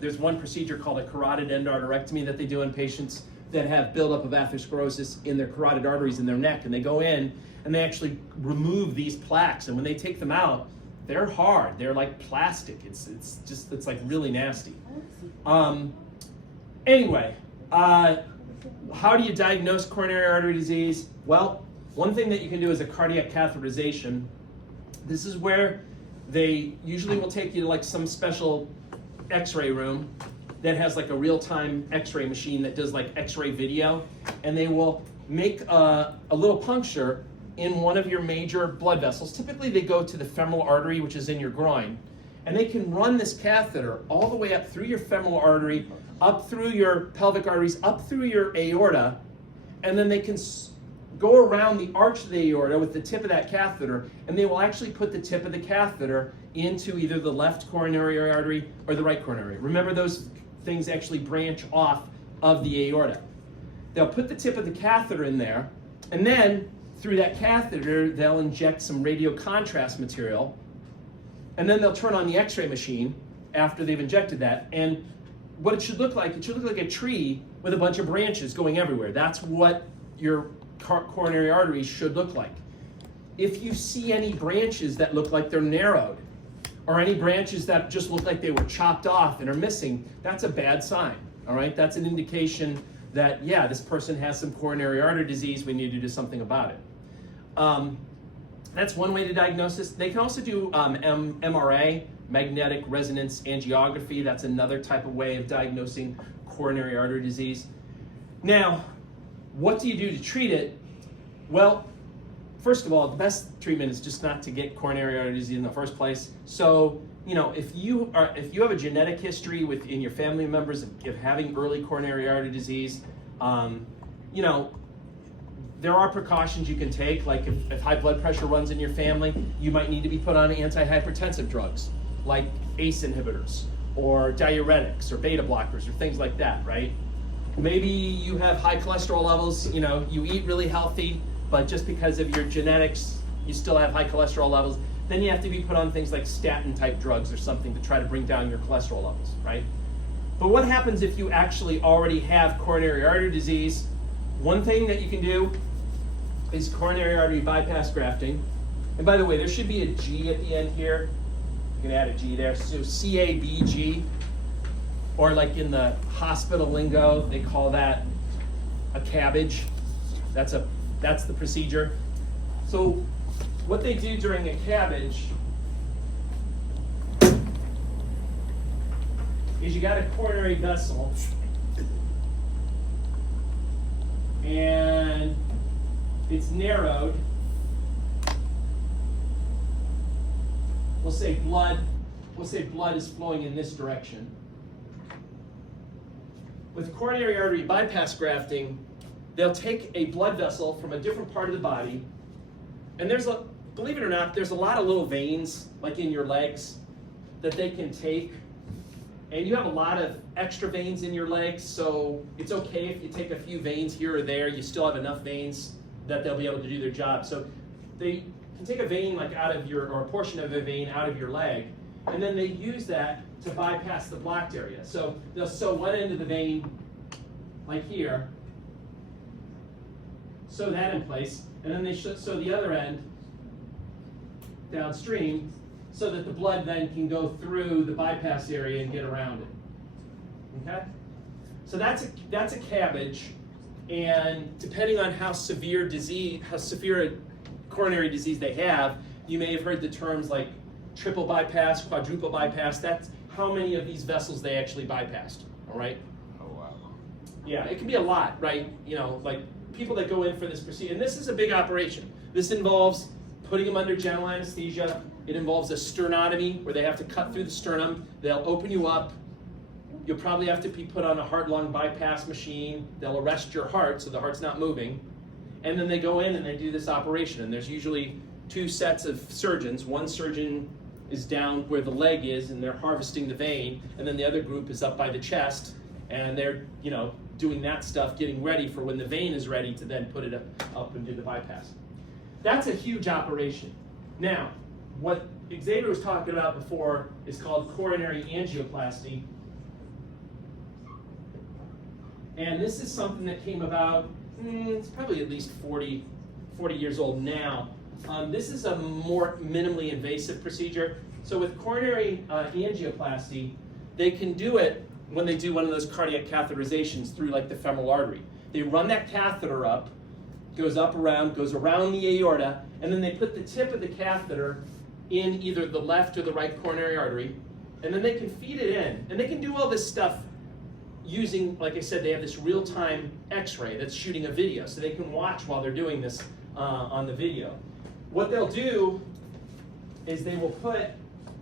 there's one procedure called a carotid endarterectomy that they do in patients that have buildup of atherosclerosis in their carotid arteries in their neck, and they go in and they actually remove these plaques, and when they take them out, they're hard. They're like plastic. It's like really nasty. Anyway, how do you diagnose coronary artery disease? Well, one thing that you can do is a cardiac catheterization. This is where they usually will take you to like some special x-ray room that has like a real-time x-ray machine that does like x-ray video, and they will make a little puncture in one of your major blood vessels. Typically they go to the femoral artery, which is in your groin, and they can run this catheter all the way up through your femoral artery, up through your pelvic arteries, up through your aorta, and then they can go around the arch of the aorta with the tip of that catheter, and they will actually put the tip of the catheter into either the left coronary artery or the right coronary. Remember, those things actually branch off of the aorta. They'll put the tip of the catheter in there, and then through that catheter, they'll inject some radio contrast material, and then they'll turn on the x-ray machine after they've injected that. And what it should look like a tree with a bunch of branches going everywhere. That's what your coronary arteries should look like. If you see any branches that look like they're narrowed, or any branches that just look like they were chopped off and are missing, that's a bad sign, all right? That's an indication that, yeah, this person has some coronary artery disease, we need to do something about it. That's one way to diagnose this. They can also do MRA, magnetic resonance angiography. That's another type of way of diagnosing coronary artery disease. Now, what do you do to treat it? Well, first of all, the best treatment is just not to get coronary artery disease in the first place. So, you know, if you have a genetic history within your family members of having early coronary artery disease, you know, there are precautions you can take, like if high blood pressure runs in your family, you might need to be put on antihypertensive drugs, like ACE inhibitors, or diuretics, or beta blockers, or things like that, right? Maybe you have high cholesterol levels, you know, you eat really healthy, but just because of your genetics, you still have high cholesterol levels. Then you have to be put on things like statin type drugs or something to try to bring down your cholesterol levels, right? But what happens if you actually already have coronary artery disease? One thing that you can do is coronary artery bypass grafting. And by the way, there should be a G at the end here. You can add a G there. So CABG, or like in the hospital lingo, they call that a cabbage. That's the procedure. So what they do during a cabbage is you got a coronary vessel, and it's narrowed. We'll say blood is flowing in this direction. With coronary artery bypass grafting, they'll take a blood vessel from a different part of the body, and believe it or not, there's a lot of little veins, like in your legs, that they can take. And you have a lot of extra veins in your legs, so it's okay if you take a few veins here or there. You still have enough veins that they'll be able to do their job. So they can take a vein like out of or a portion of a vein out of your leg, and then they use that to bypass the blocked area. So they'll sew one end of the vein, like here, sew that in place, and then they sew the other end downstream, so that the blood then can go through the bypass area and get around it. Okay? So that's a cabbage, and depending on how severe a coronary disease they have, you may have heard the terms like triple bypass, quadruple bypass. That's how many of these vessels they actually bypassed. All right? Oh wow. Yeah, it can be a lot, right? You know, like people that go in for this procedure, and this is a big operation. This involves putting them under general anesthesia. It involves a sternotomy, where they have to cut through the sternum. They'll open you up. You'll probably have to be put on a heart-lung bypass machine. They'll arrest your heart so the heart's not moving. And then they go in and they do this operation. And there's usually two sets of surgeons. One surgeon is down where the leg is, and they're harvesting the vein. And then the other group is up by the chest, and they're, you know, doing that stuff, getting ready for when the vein is ready to then put it up and do the bypass. That's a huge operation. Now, what Xavier was talking about before is called coronary angioplasty. And this is something that came about, it's probably at least 40 years old now. This is a more minimally invasive procedure. So with coronary angioplasty, they can do it when they do one of those cardiac catheterizations through like the femoral artery. They run that catheter up, goes around the aorta, and then they put the tip of the catheter in either the left or the right coronary artery, and then they can feed it in. And they can do all this stuff using, like I said, they have this real-time x-ray that's shooting a video, so they can watch while they're doing this on the video. What they'll do is they will put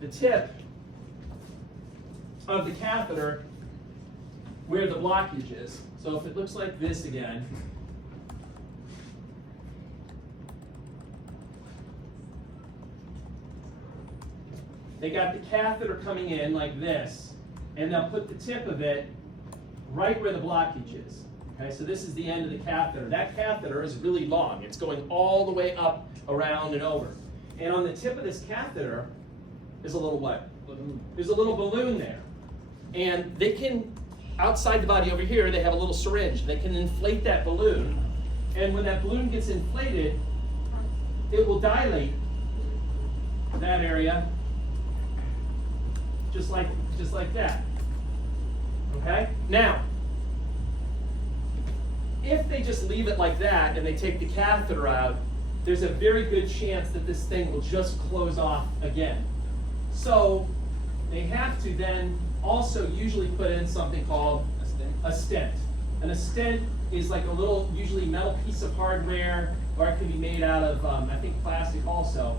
the tip of the catheter where the blockage is. So if it looks like this again, they got the catheter coming in like this, and they'll put the tip of it right where the blockage is. Okay, so this is the end of the catheter. That catheter is really long. It's going all the way up, around, and over. And on the tip of this catheter is a little what? Balloon. There's a little balloon there. And they can, outside the body over here, they have a little syringe. They can inflate that balloon. And when that balloon gets inflated, it will dilate that area just like that. Okay? Now, if they just leave it like that and they take the catheter out, there's a very good chance that this thing will just close off again. So they have to then also usually put in something called a stent. And a stent is like a little, usually metal piece of hardware, or it can be made out of, I think, plastic also.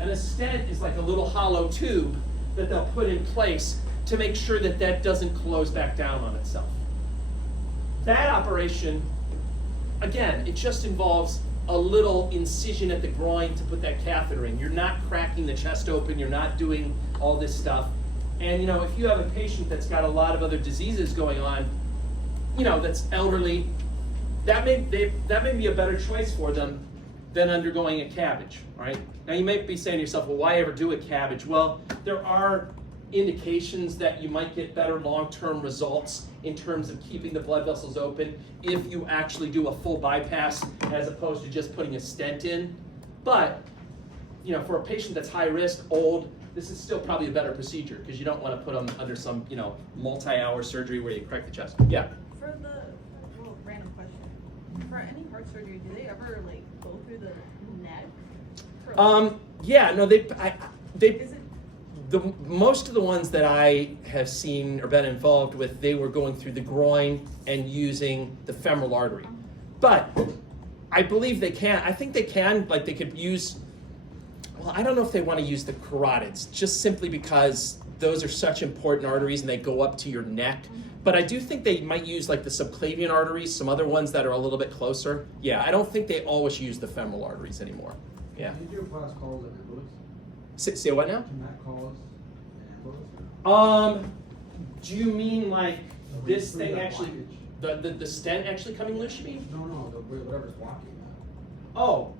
And a stent is like a little hollow tube that they'll put in place to make sure that that doesn't close back down on itself. That operation again, it just involves a little incision at the groin to put that catheter in. You're not cracking the chest open, you're not doing all this stuff. And you know, if you have a patient that's got a lot of other diseases going on, you know, that's elderly, that may be a better choice for them than undergoing a CABG, right? Now you might be saying to yourself, well, why ever do a CABG? Well, there are indications that you might get better long-term results in terms of keeping the blood vessels open if you actually do a full bypass as opposed to just putting a stent in. But, you know, for a patient that's high risk, old, this is still probably a better procedure because you don't want to put them under some, you know, multi-hour surgery where you crack the chest. Yeah? For the, well, random question. For any heart surgery, do they ever like go through the neck? Yeah, no, they Is it most of the ones that I have seen or been involved with, they were going through the groin and using the femoral artery. But I believe they can. I think they can, like they could use, well, I don't know if they want to use the carotids, just simply because those are such important arteries and they go up to your neck. But I do think they might use like the subclavian arteries, some other ones that are a little bit closer. Yeah, I don't think they always use the femoral arteries anymore. Yeah. Can you do a class called an ambulance? Say what now? Can that cause an ambulance? Do you mean like this Through thing that actually, the stent actually coming loose, you mean? No, whatever's blocking that. Oh,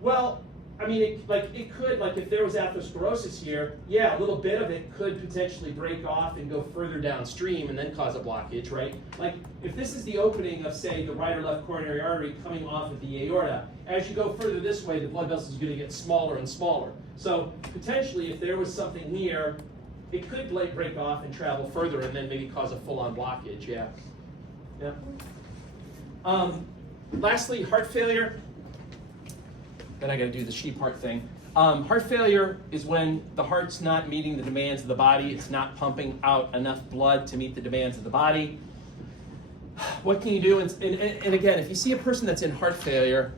well, I mean, it could, like if there was atherosclerosis here, yeah, a little bit of it could potentially break off and go further downstream and then cause a blockage, right? Like if this is the opening of, say, the right or left coronary artery coming off of the aorta, as you go further this way, the blood vessel is going to get smaller and smaller. So potentially, if there was something here, it could break off and travel further and then maybe cause a full-on blockage, yeah. Yeah. Lastly, heart failure. Then I got to do the sheep heart thing. Heart failure is when the heart's not meeting the demands of the body. It's not pumping out enough blood to meet the demands of the body. What can you do? And again, if you see a person that's in heart failure,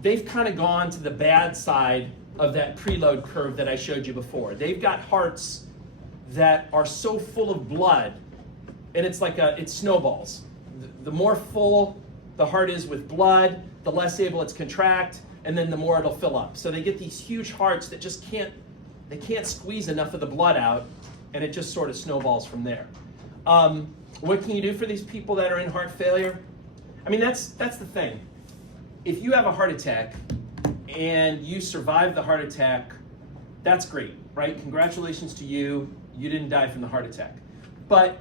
they've kind of gone to the bad side of that preload curve that I showed you before. They've got hearts that are so full of blood, and it's like it snowballs. The more full the heart is with blood, the less able it's contract, and then the more it'll fill up. So they get these huge hearts that just can't squeeze enough of the blood out, and it just sort of snowballs from there. What can you do for these people that are in heart failure? I mean, that's the thing. If you have a heart attack and you survive the heart attack, that's great, right? Congratulations to you. You didn't die from the heart attack. But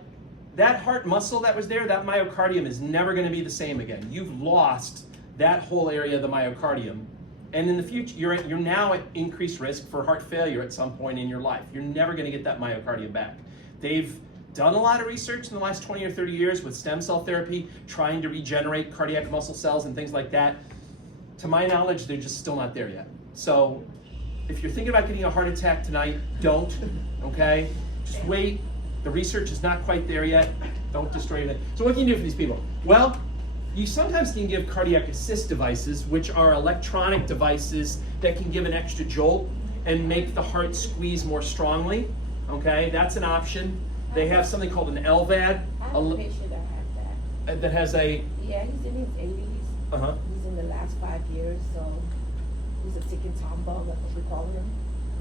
that heart muscle that was there, that myocardium is never going to be the same again. You've lost that whole area of the myocardium. And in the future, you're now at increased risk for heart failure at some point in your life. You're never going to get that myocardium back. They've done a lot of research in the last 20 or 30 years with stem cell therapy, trying to regenerate cardiac muscle cells and things like that. To my knowledge, they're just still not there yet. So if you're thinking about getting a heart attack tonight, don't, okay? Just wait. The research is not quite there yet. Don't destroy it. So what can you do for these people? Well, you sometimes can give cardiac assist devices, which are electronic devices that can give an extra jolt and make the heart squeeze more strongly, okay? That's an option. They have something called an LVAD. I have a patient that has that. That has a... Yeah, he's in his 80s. Uh-huh. He's in the last 5 years, so he's a ticking time bomb, that's what we call him.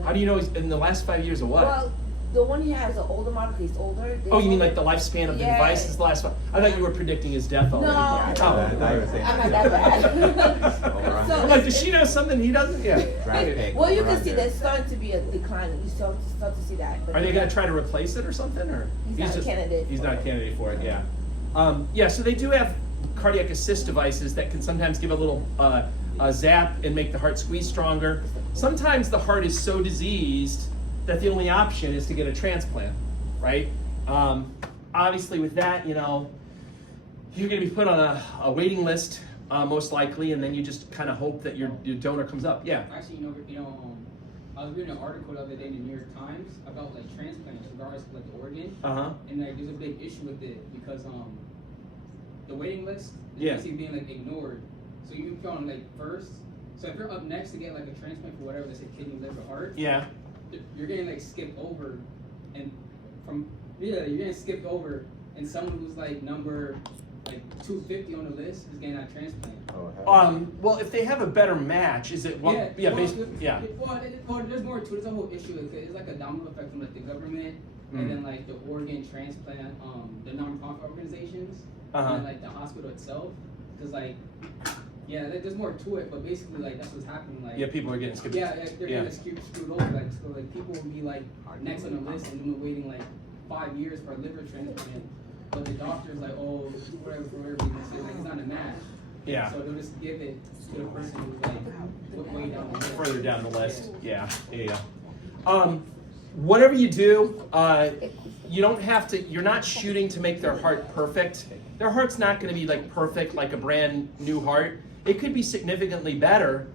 How do you know he's in the last 5 years of what? Well, the one he has an older model, he's older. Oh, you mean like the lifespan of the device is the last one? I thought you were predicting his death already. No, I thought you were saying I'm not that bad. I'm like, does she know something he doesn't? Yeah. Well, you can see there's starting to be a decline. You start to see that. But Are they going to try to replace it or something? Or He's not a candidate He's for not a it. candidate for it. Yeah. Yeah. So they do have cardiac assist devices that can sometimes give a little a zap and make the heart squeeze stronger. Sometimes the heart is so diseased that the only option is to get a transplant, right? Obviously, with that, you know, you're going to be put on a waiting list, most likely, and then you just kind of hope that your donor comes up. Yeah. Actually, I was reading an article the other day in the New York Times about like transplants, regardless of like the organ. And like there's a big issue with it because the waiting list is basically being like ignored. So you can on like first. So if you're up next to get like a transplant for whatever, let's say kidney, liver, heart. Yeah. You're getting like skipped over, and you're getting skipped over, and someone who's like number like 250 on the list is getting that transplant. Oh, hell. Well, if they have a better match, is it one? Yeah, well, basically, yeah. Well, there's more to it. There's a whole issue with it. It's like a domino effect from like the government and then like the organ transplant, the non-profit organizations, and like the hospital itself. Cause like, yeah, there's more to it, but basically like that's what's happening. Like, Yeah, people are getting screwed. yeah, they're getting screwed over. Like, so like people will be like next on the list and then waiting like 5 years for a liver transplant, but the doctor's like, oh, whatever, reason, like it's not a match. Yeah. So they'll just give it to the person who's like way down the list. Further down the list. Yeah. Whatever you do, you don't have to. You're not shooting to make their heart perfect. Their heart's not going to be like perfect, like a brand new heart. It could be significantly better,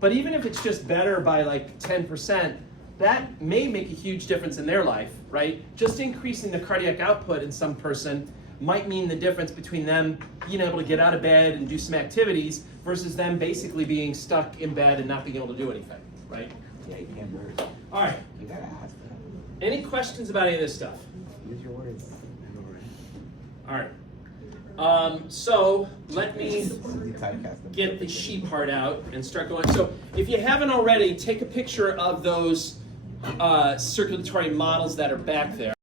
but even if it's just better by like 10%, that may make a huge difference in their life, right? Just increasing the cardiac output in some person might mean the difference between them being able to get out of bed and do some activities versus them basically being stuck in bed and not being able to do anything, right? Yeah, you can't lose. All right. You gotta ask them. Any questions about any of this stuff? Use your words. All right. So let me You typecast them. get the sheet part out and start going. So if you haven't already, take a picture of those circulatory models that are back there.